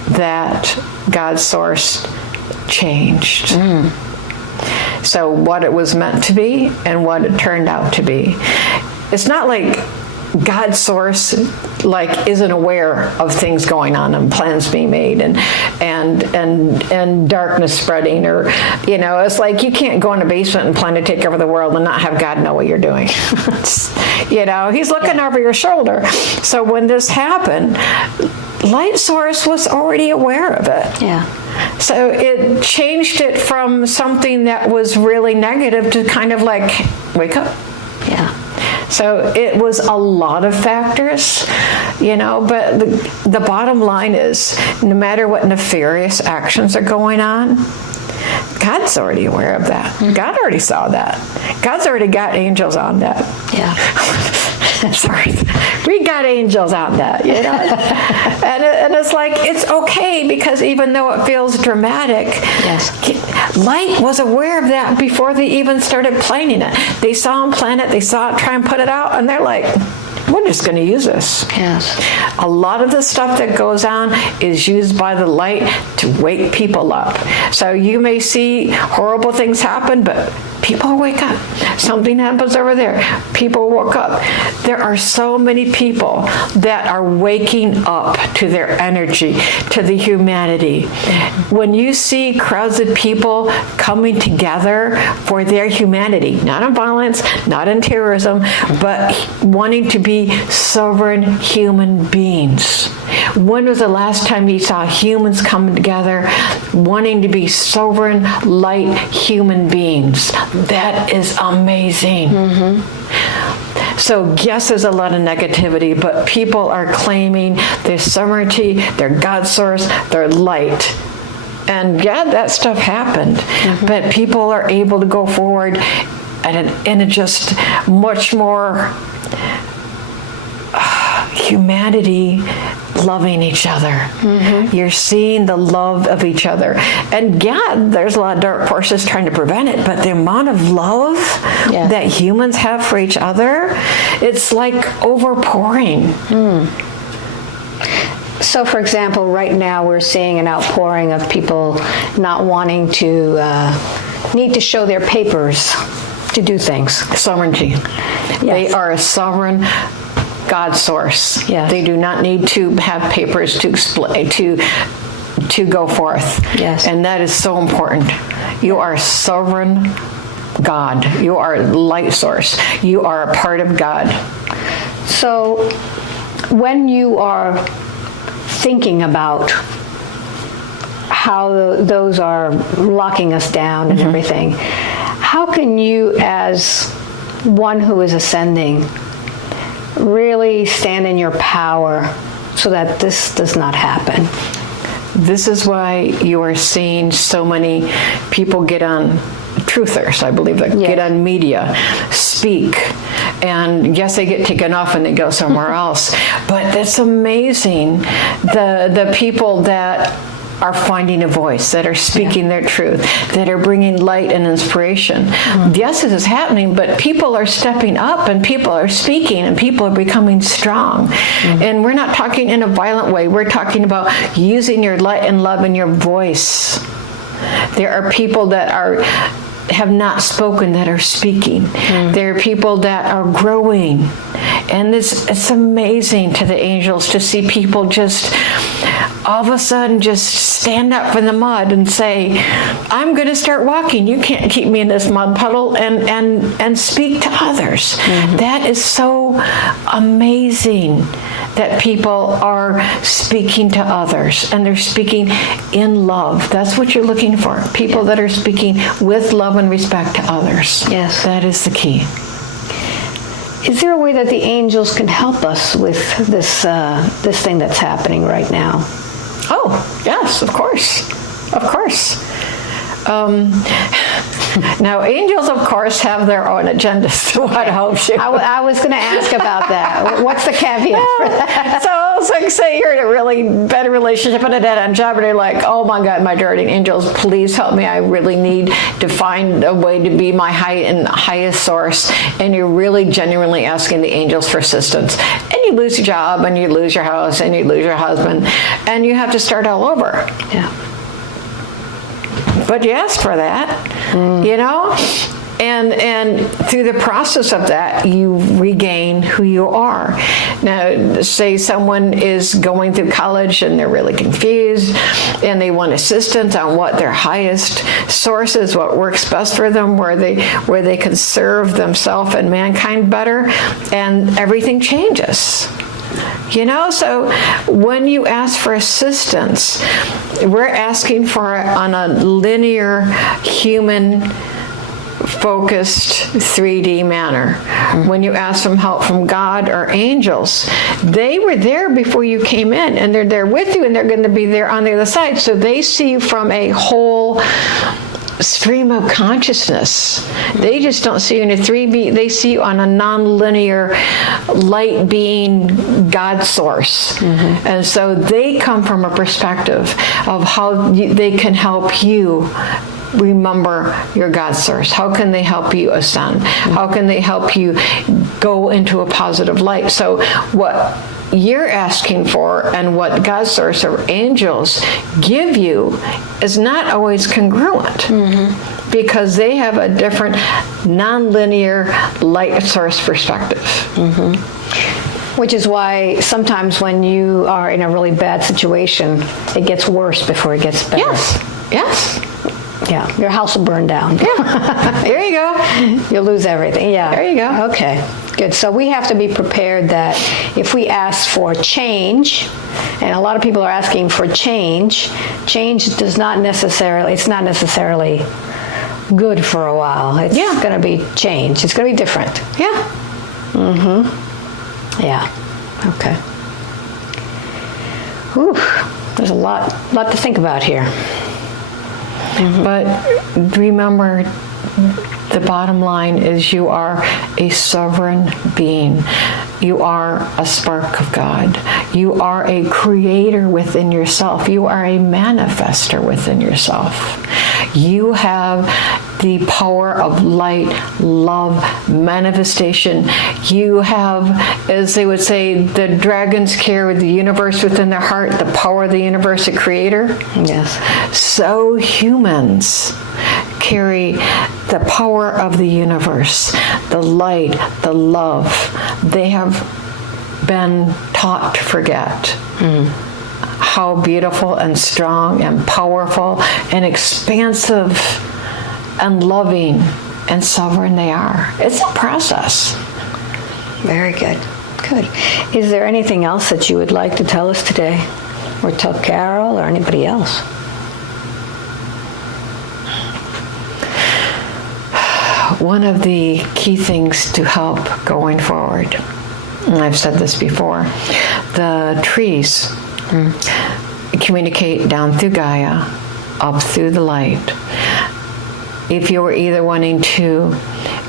that God's source changed. So what it was meant to be and what it turned out to be. It's not like God's source isn't aware of things going on and plans being made and darkness spreading, or it's like you can't go in a basement and plan to take over the world and not have God know what you're doing. He's looking over your shoulder. So when this happened, light source was already aware of it. Yeah. So it changed it from something that was really negative to kind of wake up. Yeah. So it was a lot of factors, but the bottom line is, no matter what nefarious actions are going on, God's already aware of that. God already saw that. God's already got angels on that. Yeah. Sorry. We got angels on that, and it's it's okay, because even though it feels dramatic, yes, light was aware of that before they even started planning it. They saw him plan it, they saw it try and put it out, and they're like, we're just going to use this. Yes. A lot of the stuff that goes on is used by the light to wake people up. So you may see horrible things happen, but people wake up. Something happens over there. People woke up. There are so many people that are waking up to their energy, to the humanity. When you see crowds of people coming together for their humanity, not in violence, not in terrorism, but wanting to be sovereign human beings. When was the last time you saw humans come together wanting to be sovereign, light human beings? That is amazing. So yes, there's a lot of negativity, but people are claiming their sovereignty, their God source, their light, And yeah, that stuff happened, but people are able to go forward in a just much more humanity, loving each other. You're seeing the love of each other. And yeah, there's a lot of dark forces trying to prevent it, but the amount of love that humans have for each other, it's like overpouring. So, for example, right now we're seeing an outpouring of people not wanting to, need to show their papers to do things. Sovereignty. Yes. They are a sovereign God source. Yes. They do not need to have papers to explain, to go forth. Yes. And that is so important. You are a sovereign God. You are a light source. You are a part of God. So, when you are thinking about how those are locking us down and everything, how can you, as one who is ascending, really stand in your power so that this does not happen? This is why you are seeing so many people get on truthers, I believe, that get on media, speak, and yes, they get taken off and they go somewhere else. But it's amazing the people that are finding a voice, that are speaking their truth, that are bringing light and inspiration. Yes, this is happening, but people are stepping up and people are speaking and people are becoming strong. And we're not talking in a violent way. We're talking about using your light and love and your voice. There are people that have not spoken that are speaking. There are people that are growing. And it's amazing to the angels to see people just all of a sudden just stand up from the mud and say, I'm going to start walking. You can't keep me in this mud puddle, and speak to others. That is so amazing that people are speaking to others, and they're speaking in love. That's what you're looking for. People that are speaking with love and respect to others. Yes. That is the key. Is there a way that the angels can help us with this this thing that's happening right now? Oh, yes, of course. Of course. Now, angels, of course, have their own agendas, so what helps you? I was going to ask about that. What's the caveat for that? So it's like, say you're in a really bad relationship and a dead-end job, and you're like, oh my God, my guardian angels, please help me. I really need to find a way to be my highest source. And you're really genuinely asking the angels for assistance. And you lose your job, and you lose your house, and you lose your husband, and you have to start all over. Yeah. But you asked for that, you know? And through the process of that, you regain who you are. Now, say someone is going through college and they're really confused and they want assistance on what their highest source is, what works best for them, where they can serve themselves and mankind better, and everything changes. You know, so when you ask for assistance, we're asking for it on a linear, human-focused 3D manner. When you ask for help from God or angels, they were there before you came in, and they're there with you, and they're going to be there on the other side. So they see you from a whole stream of consciousness. They just don't see you in a 3D. They see you on a non-linear light being God source. And so they come from a perspective of how they can help you remember your God source. How can they help you ascend? How can they help you go into a positive light? So what you're asking for and what God source or angels give you is not always congruent, because they have a different non-linear light source perspective. Which is why sometimes when you are in a really bad situation, it gets worse before it gets better. Yes. Yeah, your house will burn down. Yeah. There you go. You'll lose everything. Yeah. There you go. Okay, good. So we have to be prepared that if we ask for change, and a lot of people are asking for change does not necessarily, it's not necessarily good for a while. It's going to be change. It's going to be different. Yeah. Yeah. Okay. Whew. There's a lot to think about here. But remember, the bottom line is you are a sovereign being. You are a spark of God. You are a creator within yourself. You are a manifester within yourself. You have the power of light, love, manifestation. You have, as they would say, the dragons carry the universe within their heart, the power of the universe, a creator. Yes. So humans carry the power of the universe, the light, the love. They have been taught to forget how beautiful and strong and powerful and expansive and loving and sovereign they are. It's a process. Very good. Good. Is there anything else that you would like to tell us today? Or tell Carol or anybody else? One of the key things to help going forward, and I've said this before, the trees communicate down through Gaia, up through the light. If you're either wanting to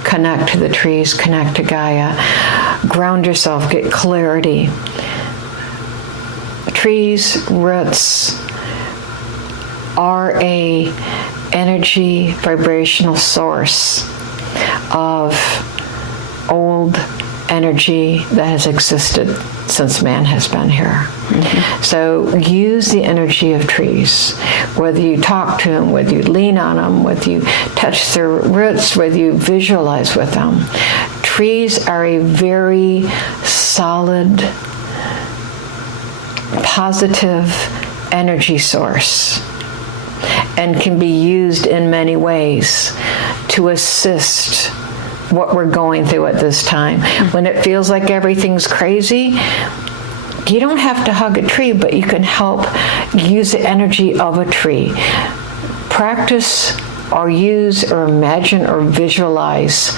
connect to the trees, connect to Gaia, ground yourself, get clarity. Trees, roots are a energy vibrational source of old energy that has existed since man has been here. So use the energy of trees, whether you talk to them, whether you lean on them, whether you touch their roots, whether you visualize with them. Trees are a very solid, positive energy source and can be used in many ways to assist what we're going through at this time. When it feels like everything's crazy, you don't have to hug a tree, but you can help use the energy of a tree. Practice or use or imagine or visualize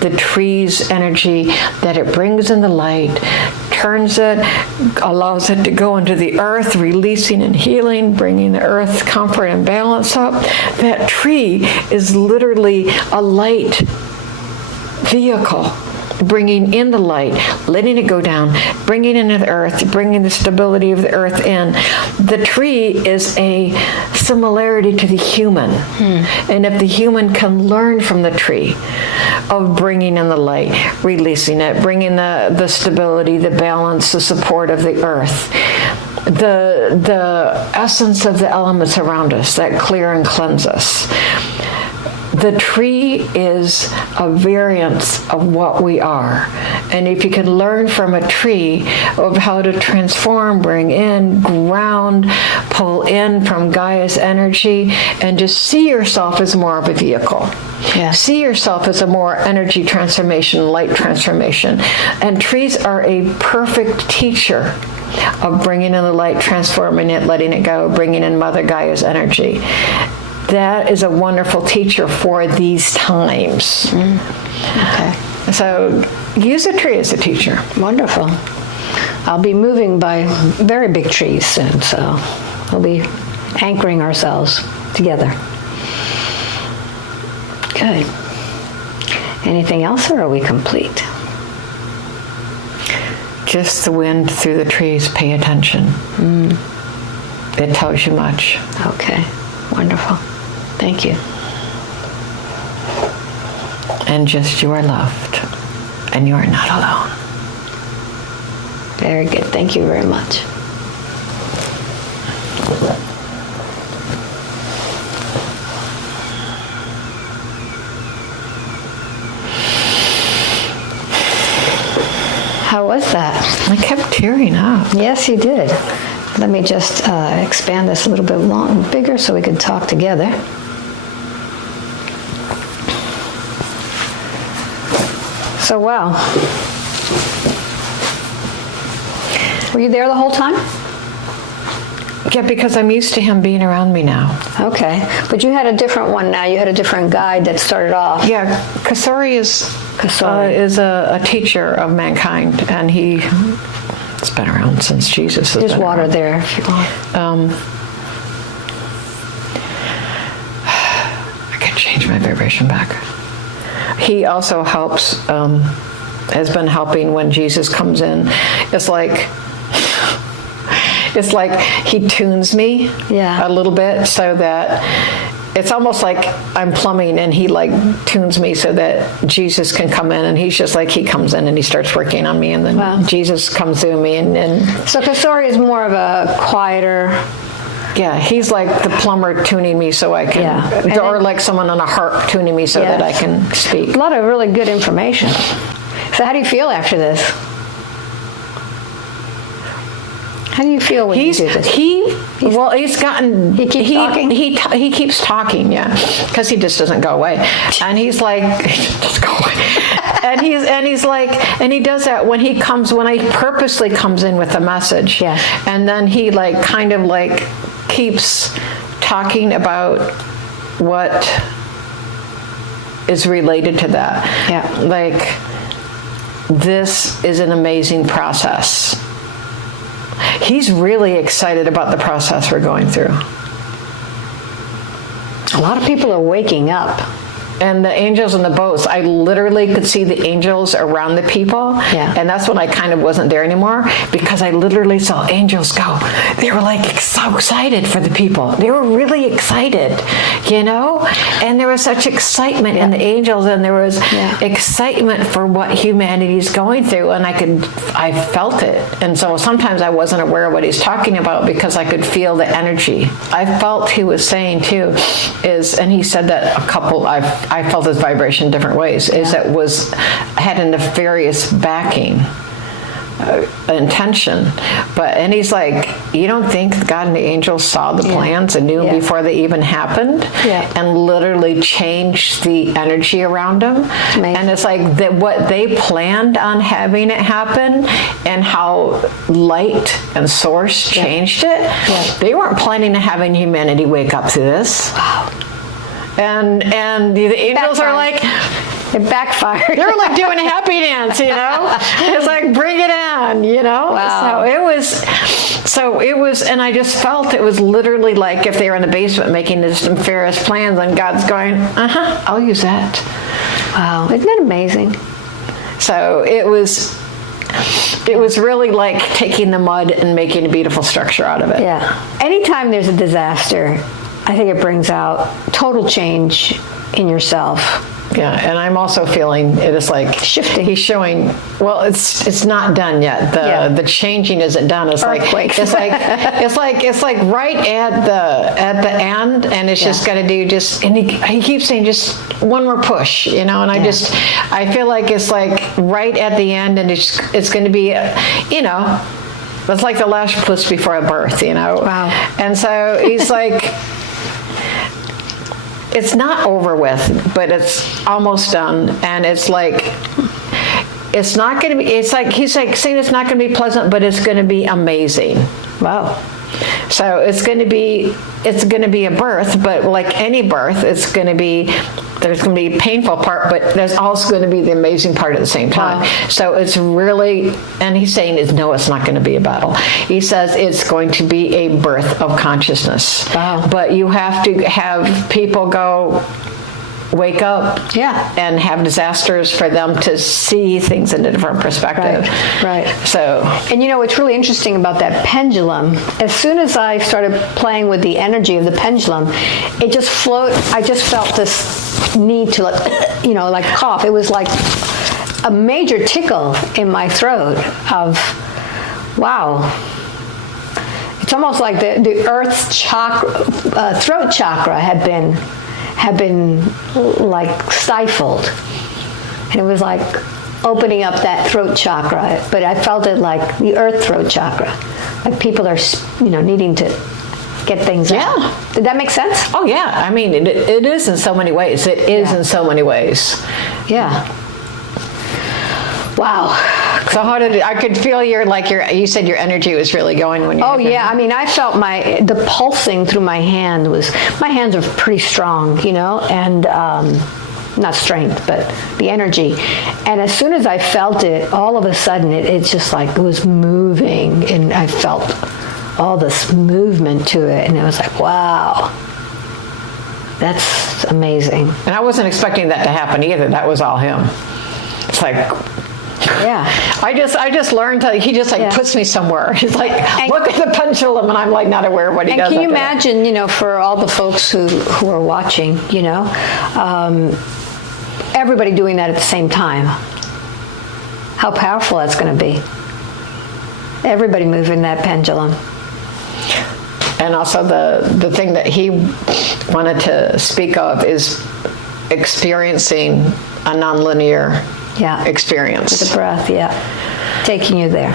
the tree's energy that it brings in the light, turns it, allows it to go into the earth, releasing and healing, bringing the earth comfort and balance up. That tree is literally a light vehicle, bringing in the light, letting it go down, bringing in the earth, bringing the stability of the earth in. The tree is a similarity to the human. And if the human can learn from the tree of bringing in the light, releasing it, bringing the stability, the balance, the support of the earth, the essence of the elements around us that clear and cleanse us. The tree is a variance of what we are. And if you can learn from a tree of how to transform, bring in, ground, pull in from Gaia's energy, and just see yourself as more of a vehicle. Yeah. See yourself as a more energy transformation, light transformation. And trees are a perfect teacher of bringing in the light, transforming it, letting it go, bringing in Mother Gaia's energy. That is a wonderful teacher for these times. Okay. So use a tree as a teacher. Wonderful. I'll be moving by very big trees soon, so we'll be anchoring ourselves together. Good. Anything else, or are we complete? Just the wind through the trees, pay attention. It tells you much. Okay. Wonderful. Thank you. And just you are loved, and you are not alone. Very good. Thank you very much. How was that? I kept tearing up. Yes, you did. Let me just expand this a little bit bigger so we can talk together. So, wow. Were you there the whole time? Yeah, because I'm used to him being around me now. Okay. But you had a different one now. You had a different guide that started off. Yeah, Kasori is a teacher of mankind, and he's been around since Jesus has There's been water around. there if you want. vibration back. He also helps, has been helping when Jesus comes in. It's like he tunes me a little bit so that it's almost like I'm plumbing and he like tunes me so that Jesus can come in, and he's just like, he comes in and he starts working on me, and then Jesus comes through me and So Kasori is more of a quieter. Yeah, he's like the plumber tuning me so I can, or like someone on a harp tuning me so that I can speak. A lot of really good information. So how do you feel after this? How do you feel when you do this? He's gotten. He keeps talking? He keeps talking, yeah, because he just doesn't go away. And he's like, just go away. and he's like, and he does that when he purposely comes in with a message. Yeah. And then he like kind of like keeps talking about what is related to that. Yeah. Like, this is an amazing process. He's really excited about the process we're going through. A lot of people are waking up. And the angels in the boats, I literally could see the angels around the people. Yeah. And that's when I kind of wasn't there anymore, because I literally saw angels go. They were like so excited for the people. They were really excited, you know? And there was such excitement in the angels, and there was excitement for what humanity is going through. And I felt it. And so sometimes I wasn't aware of what he's talking about because I could feel the energy. I felt he was saying too and he said that I felt his vibration in different ways, is that had a nefarious backing, intention. And he's like, you don't think God and the angels saw the plans and knew before they even happened, and literally changed the energy around them? And it's like that what they planned on having it happen, and how light and source changed it. They weren't planning on having humanity wake up to this. Wow. And the angels are like, it backfired. They're like doing a happy dance, you know? It's like, bring it on, you know? Wow. So it was, and I just felt it was literally like if they were in the basement making these nefarious plans, and God's going, I'll use that. Wow. Isn't that amazing? So it was really like taking the mud and making a beautiful structure out of it. Yeah. Anytime there's a disaster, I think it brings out total change in yourself. Yeah, and I'm also feeling it is like shifting. He's showing. Well, it's not done yet. The changing isn't done. It's earthquakes. It's like right at the end, and it's just got to do just. And he keeps saying just one more push, you know. And I feel like it's like right at the end, and it's going to be, you know, it's like the last push before a birth, you know. Wow. And so he's like. It's not over with, but it's almost done. And it's like, it's not going to be, it's like, he's like saying it's not going to be pleasant, but it's going to be amazing. Wow. So it's going to be a birth, but like any birth, there's going to be a painful part, but there's also going to be the amazing part at the same time. Wow. So it's really, and he's saying no, it's not going to be a battle. He says it's going to be a birth of consciousness. Wow. But you have to have people wake up and have disasters for them to see things in a different perspective. Right. So, and you know what's really interesting about that pendulum, as soon as I started playing with the energy of the pendulum, it just flowed. I just felt this need to like cough. It was like a major tickle in my throat of, wow. It's almost like the earth's throat chakra had been like stifled, and it was like opening up that throat chakra. But I felt it like the earth throat chakra, like people are needing to get things out. Did that make sense? Oh yeah, I mean it is in so many ways. It is in so many ways. Yeah. Wow. So I could feel you said your energy was really going when you. Oh yeah, I mean I felt the pulsing through my hands are pretty strong, you know, and not strength, but the energy. And as soon as I felt it, all of a sudden it's just like it was moving, and I felt all this movement to it, and it was like, wow. That's amazing. And I wasn't expecting that to happen either. That was all him. It's like, Yeah. I just learned to, he just like puts me somewhere. He's like, look at the pendulum, and I'm like not aware of what he And does. can you imagine, you know, for all the folks who are watching, you know, everybody doing that at the same time, how powerful that's going to be. Everybody moving that pendulum. And also the thing that he wanted to speak of is experiencing a nonlinear experience. With the breath, taking you there.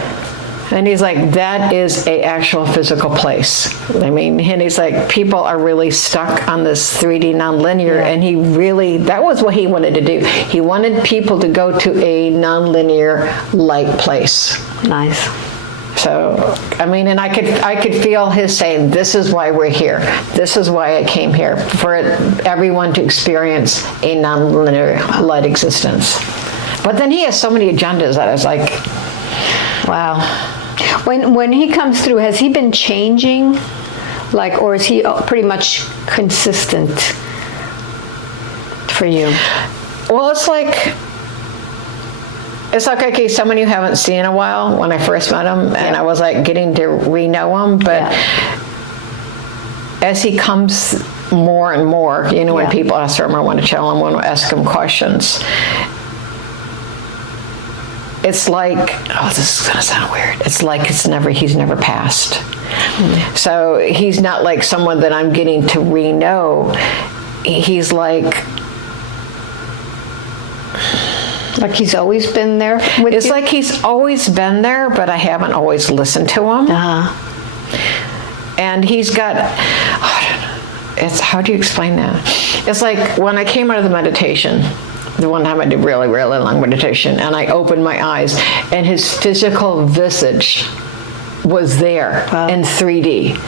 And he's like, that is a actual physical place. I mean, and he's like, people are really stuck on this 3D nonlinear, and he really, that was what he wanted to do. He wanted people to go to a nonlinear light place. Nice. So, I mean, and I could feel his saying, this is why we're here. This is why I came here, for everyone to experience a nonlinear light existence. But then he has so many agendas that I was like, wow. When he comes through, has he been changing? Like, or is he pretty much consistent for you? Well, it's like, okay, someone you haven't seen in a while when I first met him, and I was like getting to re-know him, but as he comes more and more, you know, when people ask him, I want to tell him, want to ask him questions, it's like, oh, this is going to sound weird. It's like he's never passed. Mm-hmm. So he's not like someone that I'm getting to re-know. He's like he's always been there with you? It's you? like he's always been there, but I haven't always listened to him. And he's got, it's, how do you explain that? It's like when I came out of the meditation, the one time I did really, really long meditation, and I opened my eyes, and his physical visage was there in 3D.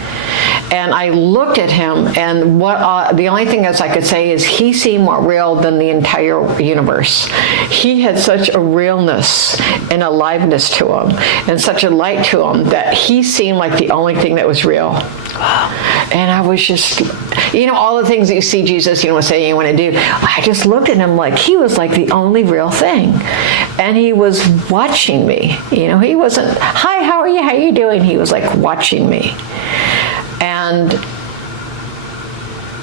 And I looked at him, and the only thing else I could say is he seemed more real than the entire universe. He had such a realness and aliveness to him, and such a light to him, that he seemed like the only thing that was real. And I was just, you know, all the things that you see Jesus, you know, saying you want to do, I just looked at him like he was like the only real thing. And he was watching me. You know, he wasn't, hi, how are you? How are you doing? He was like watching me. And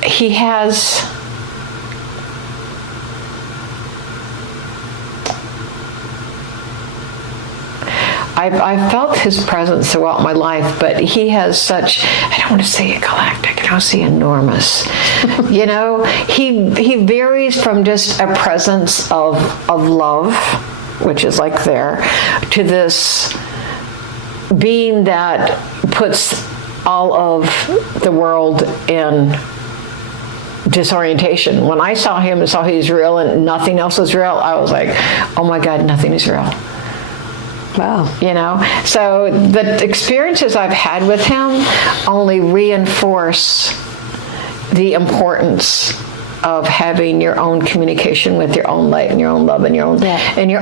he has, I've felt his presence throughout my life, but he has such, I don't want to say galactic, I don't say enormous. You know, he varies from just a presence of love, which is like there, to this being that puts all of the world in disorientation. When I saw him and saw he was real and nothing else was real, I was like, oh my God, nothing is real. Wow. You know? So the experiences I've had with him only reinforce the importance of having your own communication with your own light and your own love and your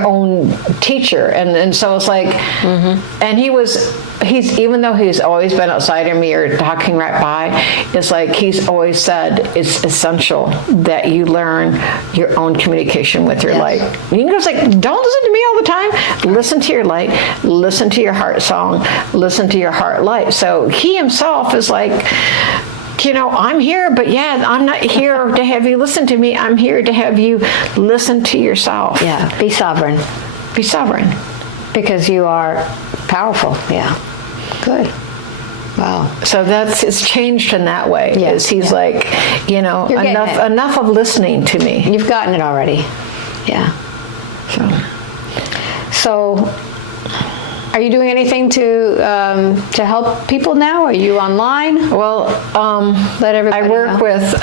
own teacher. And so it's like, and he's even though he's always been outside of me or talking right by, it's like he's always said it's essential that you learn your own communication with your light. You can just like, don't listen to me all the time. Listen to your light, listen to your heart song, listen to your heart light. So he himself is like, you know, I'm here, but I'm not here to have you listen to me. I'm here to have you listen to yourself. Yeah, be sovereign. Be sovereign. Because you are powerful. Yeah. Good. Wow. So it's changed in that way. Yeah. He's like, you know, enough of listening to me. You've gotten it already. Yeah. So are you doing anything to help people now? Are you online? Well, let everybody I work know. with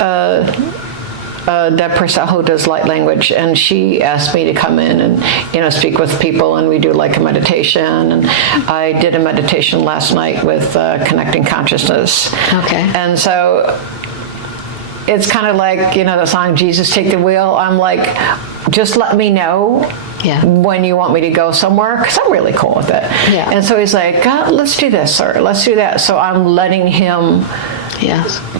Deb Purcell, who does light language, and she asked me to come in and, you know, speak with people, and we do like a meditation. And I did a meditation last night with connecting consciousness. Okay. And so it's kind of like, you know, the song Jesus Take the Wheel. I'm like, just let me know Yeah. when you want me to go somewhere, because I'm really cool with it. Yeah. And so he's like, let's do this or let's do that. So I'm letting him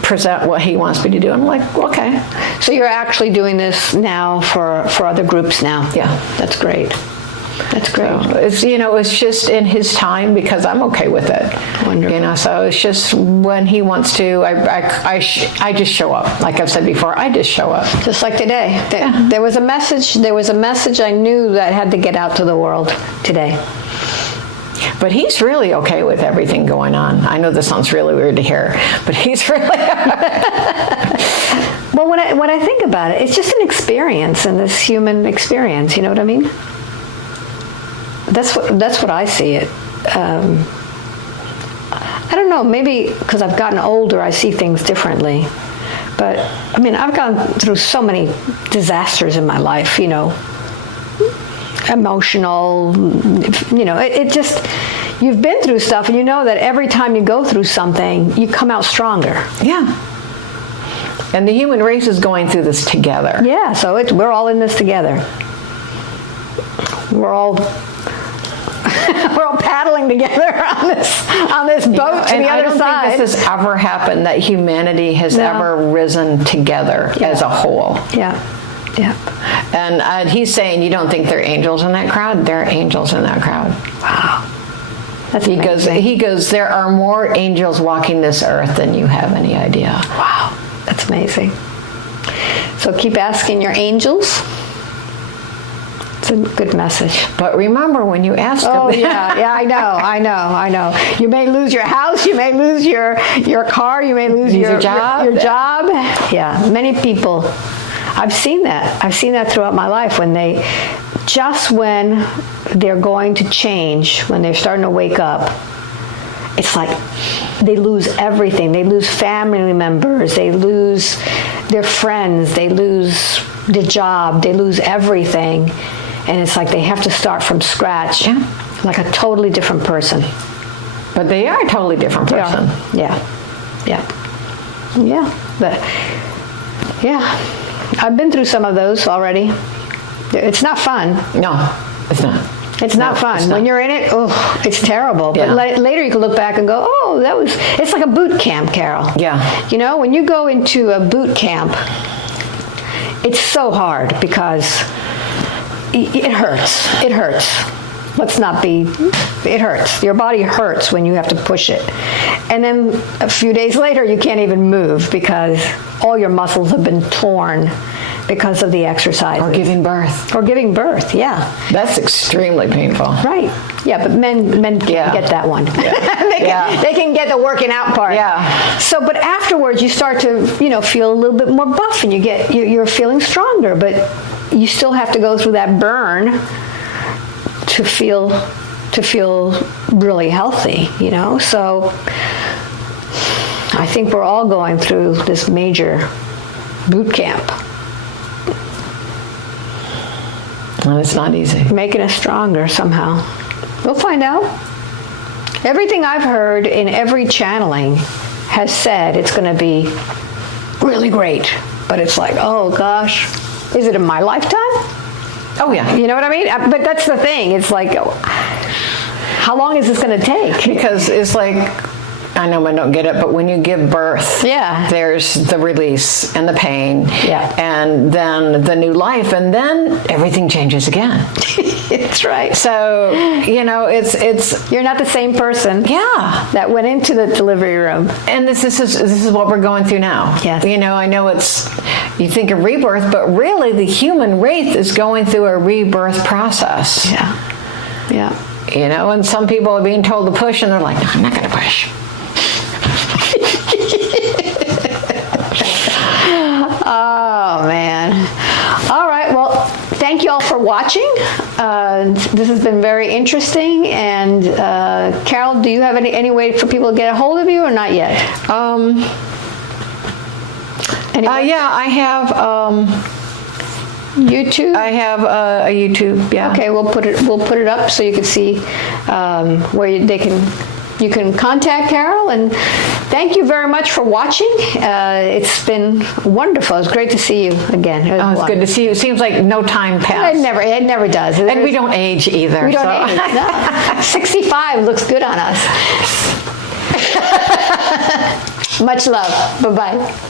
present what he wants me to do. I'm like, okay. So you're actually doing this now for other groups now? Yeah. That's great. That's great. So it's, it's just in his time, because I'm okay with it. Wonderful. So it's just when he wants to, I just show up. Like I've said before, I just show up. Just like today. There was a message I knew that had to get out to the world today. But he's really okay with everything going on. I know this sounds really weird to hear, but he's really Well, when I think about it, it's just an experience, and this human experience, you know what I mean? That's what I see it. I don't know, maybe because I've gotten older, I see things differently. But, I mean, I've gone through so many disasters in my life, emotional, it just, you've been through stuff, and you know that every time you go through something, you come out stronger. Yeah. And the human race is going through this together. Yeah, so we're all in this together. We're all paddling together on this boat to the other side. I don't think this has ever happened, that humanity has ever risen together as a whole. Yeah. Yeah. And he's saying, you don't think there are angels in that crowd? There are angels in that crowd. Wow. That's he goes, there are more angels walking this earth than you have any idea. Wow. That's amazing. So keep asking your angels. It's a good message. But remember, when you ask them... Oh, yeah, I know. You may lose your house, you may lose your car, you may lose your job. Your job. Yeah, many people... I've seen that throughout my life, when they're going to change, when they're starting to wake up, it's like they lose everything. They lose family members, they lose their friends, they lose their job, they lose everything. And it's like they have to start from scratch, like a totally different person. But they are a totally different person. Yeah. But I've been through some of those already. It's not fun. No, it's not. It's not fun. It's not. When you're in it, it's terrible. But later you can look back and go, it's like a boot camp, Carol. Yeah. When you go into a boot camp, it's so hard because it hurts. It hurts. It hurts. Your body hurts when you have to push it. And then a few days later, you can't even move because all your muscles have been torn because of the exercise. Or giving birth. Yeah. That's extremely painful. Right. Yeah, but men can't get that one. Yeah. they can get the working out part. Yeah. So, but afterwards, you start to, feel a little bit more buff, and you're feeling stronger, but you still have to go through that burn to feel really healthy, So I think we're all going through this major boot camp. And it's not easy. Making us stronger somehow. We'll find out. Everything I've heard in every channeling has said it's going to be really great. But it's like, oh gosh, is it in my lifetime? Oh, yeah. You know what I mean? But that's the thing. It's like, how long is this going to take? Because it's like, I know I don't get it, but when you give birth, there's the release and the pain, and then the new life, and then everything changes again. It's right. So, it's you're not the same person. Yeah. That went into the delivery room. And this is what we're going through now. Yes. I know you think of rebirth, but really the human race is going through a rebirth process. Yeah. And some people are being told to push, and they're like, no, I'm not going to push. Oh, man. All right. Well, thank you all for watching. This has been very interesting. And Carol, do you have any way for people to get a hold of you, or not yet? I have YouTube. I have a YouTube. Yeah. Okay, we'll put it up so you can see where they can you can contact Carol. And thank you very much for watching. It's been wonderful. It's great to see you again. It's good to see you. It seems like no time passed. It never does. And we don't age either. We don't age. No. 65 looks good on us. Much love. Bye-bye.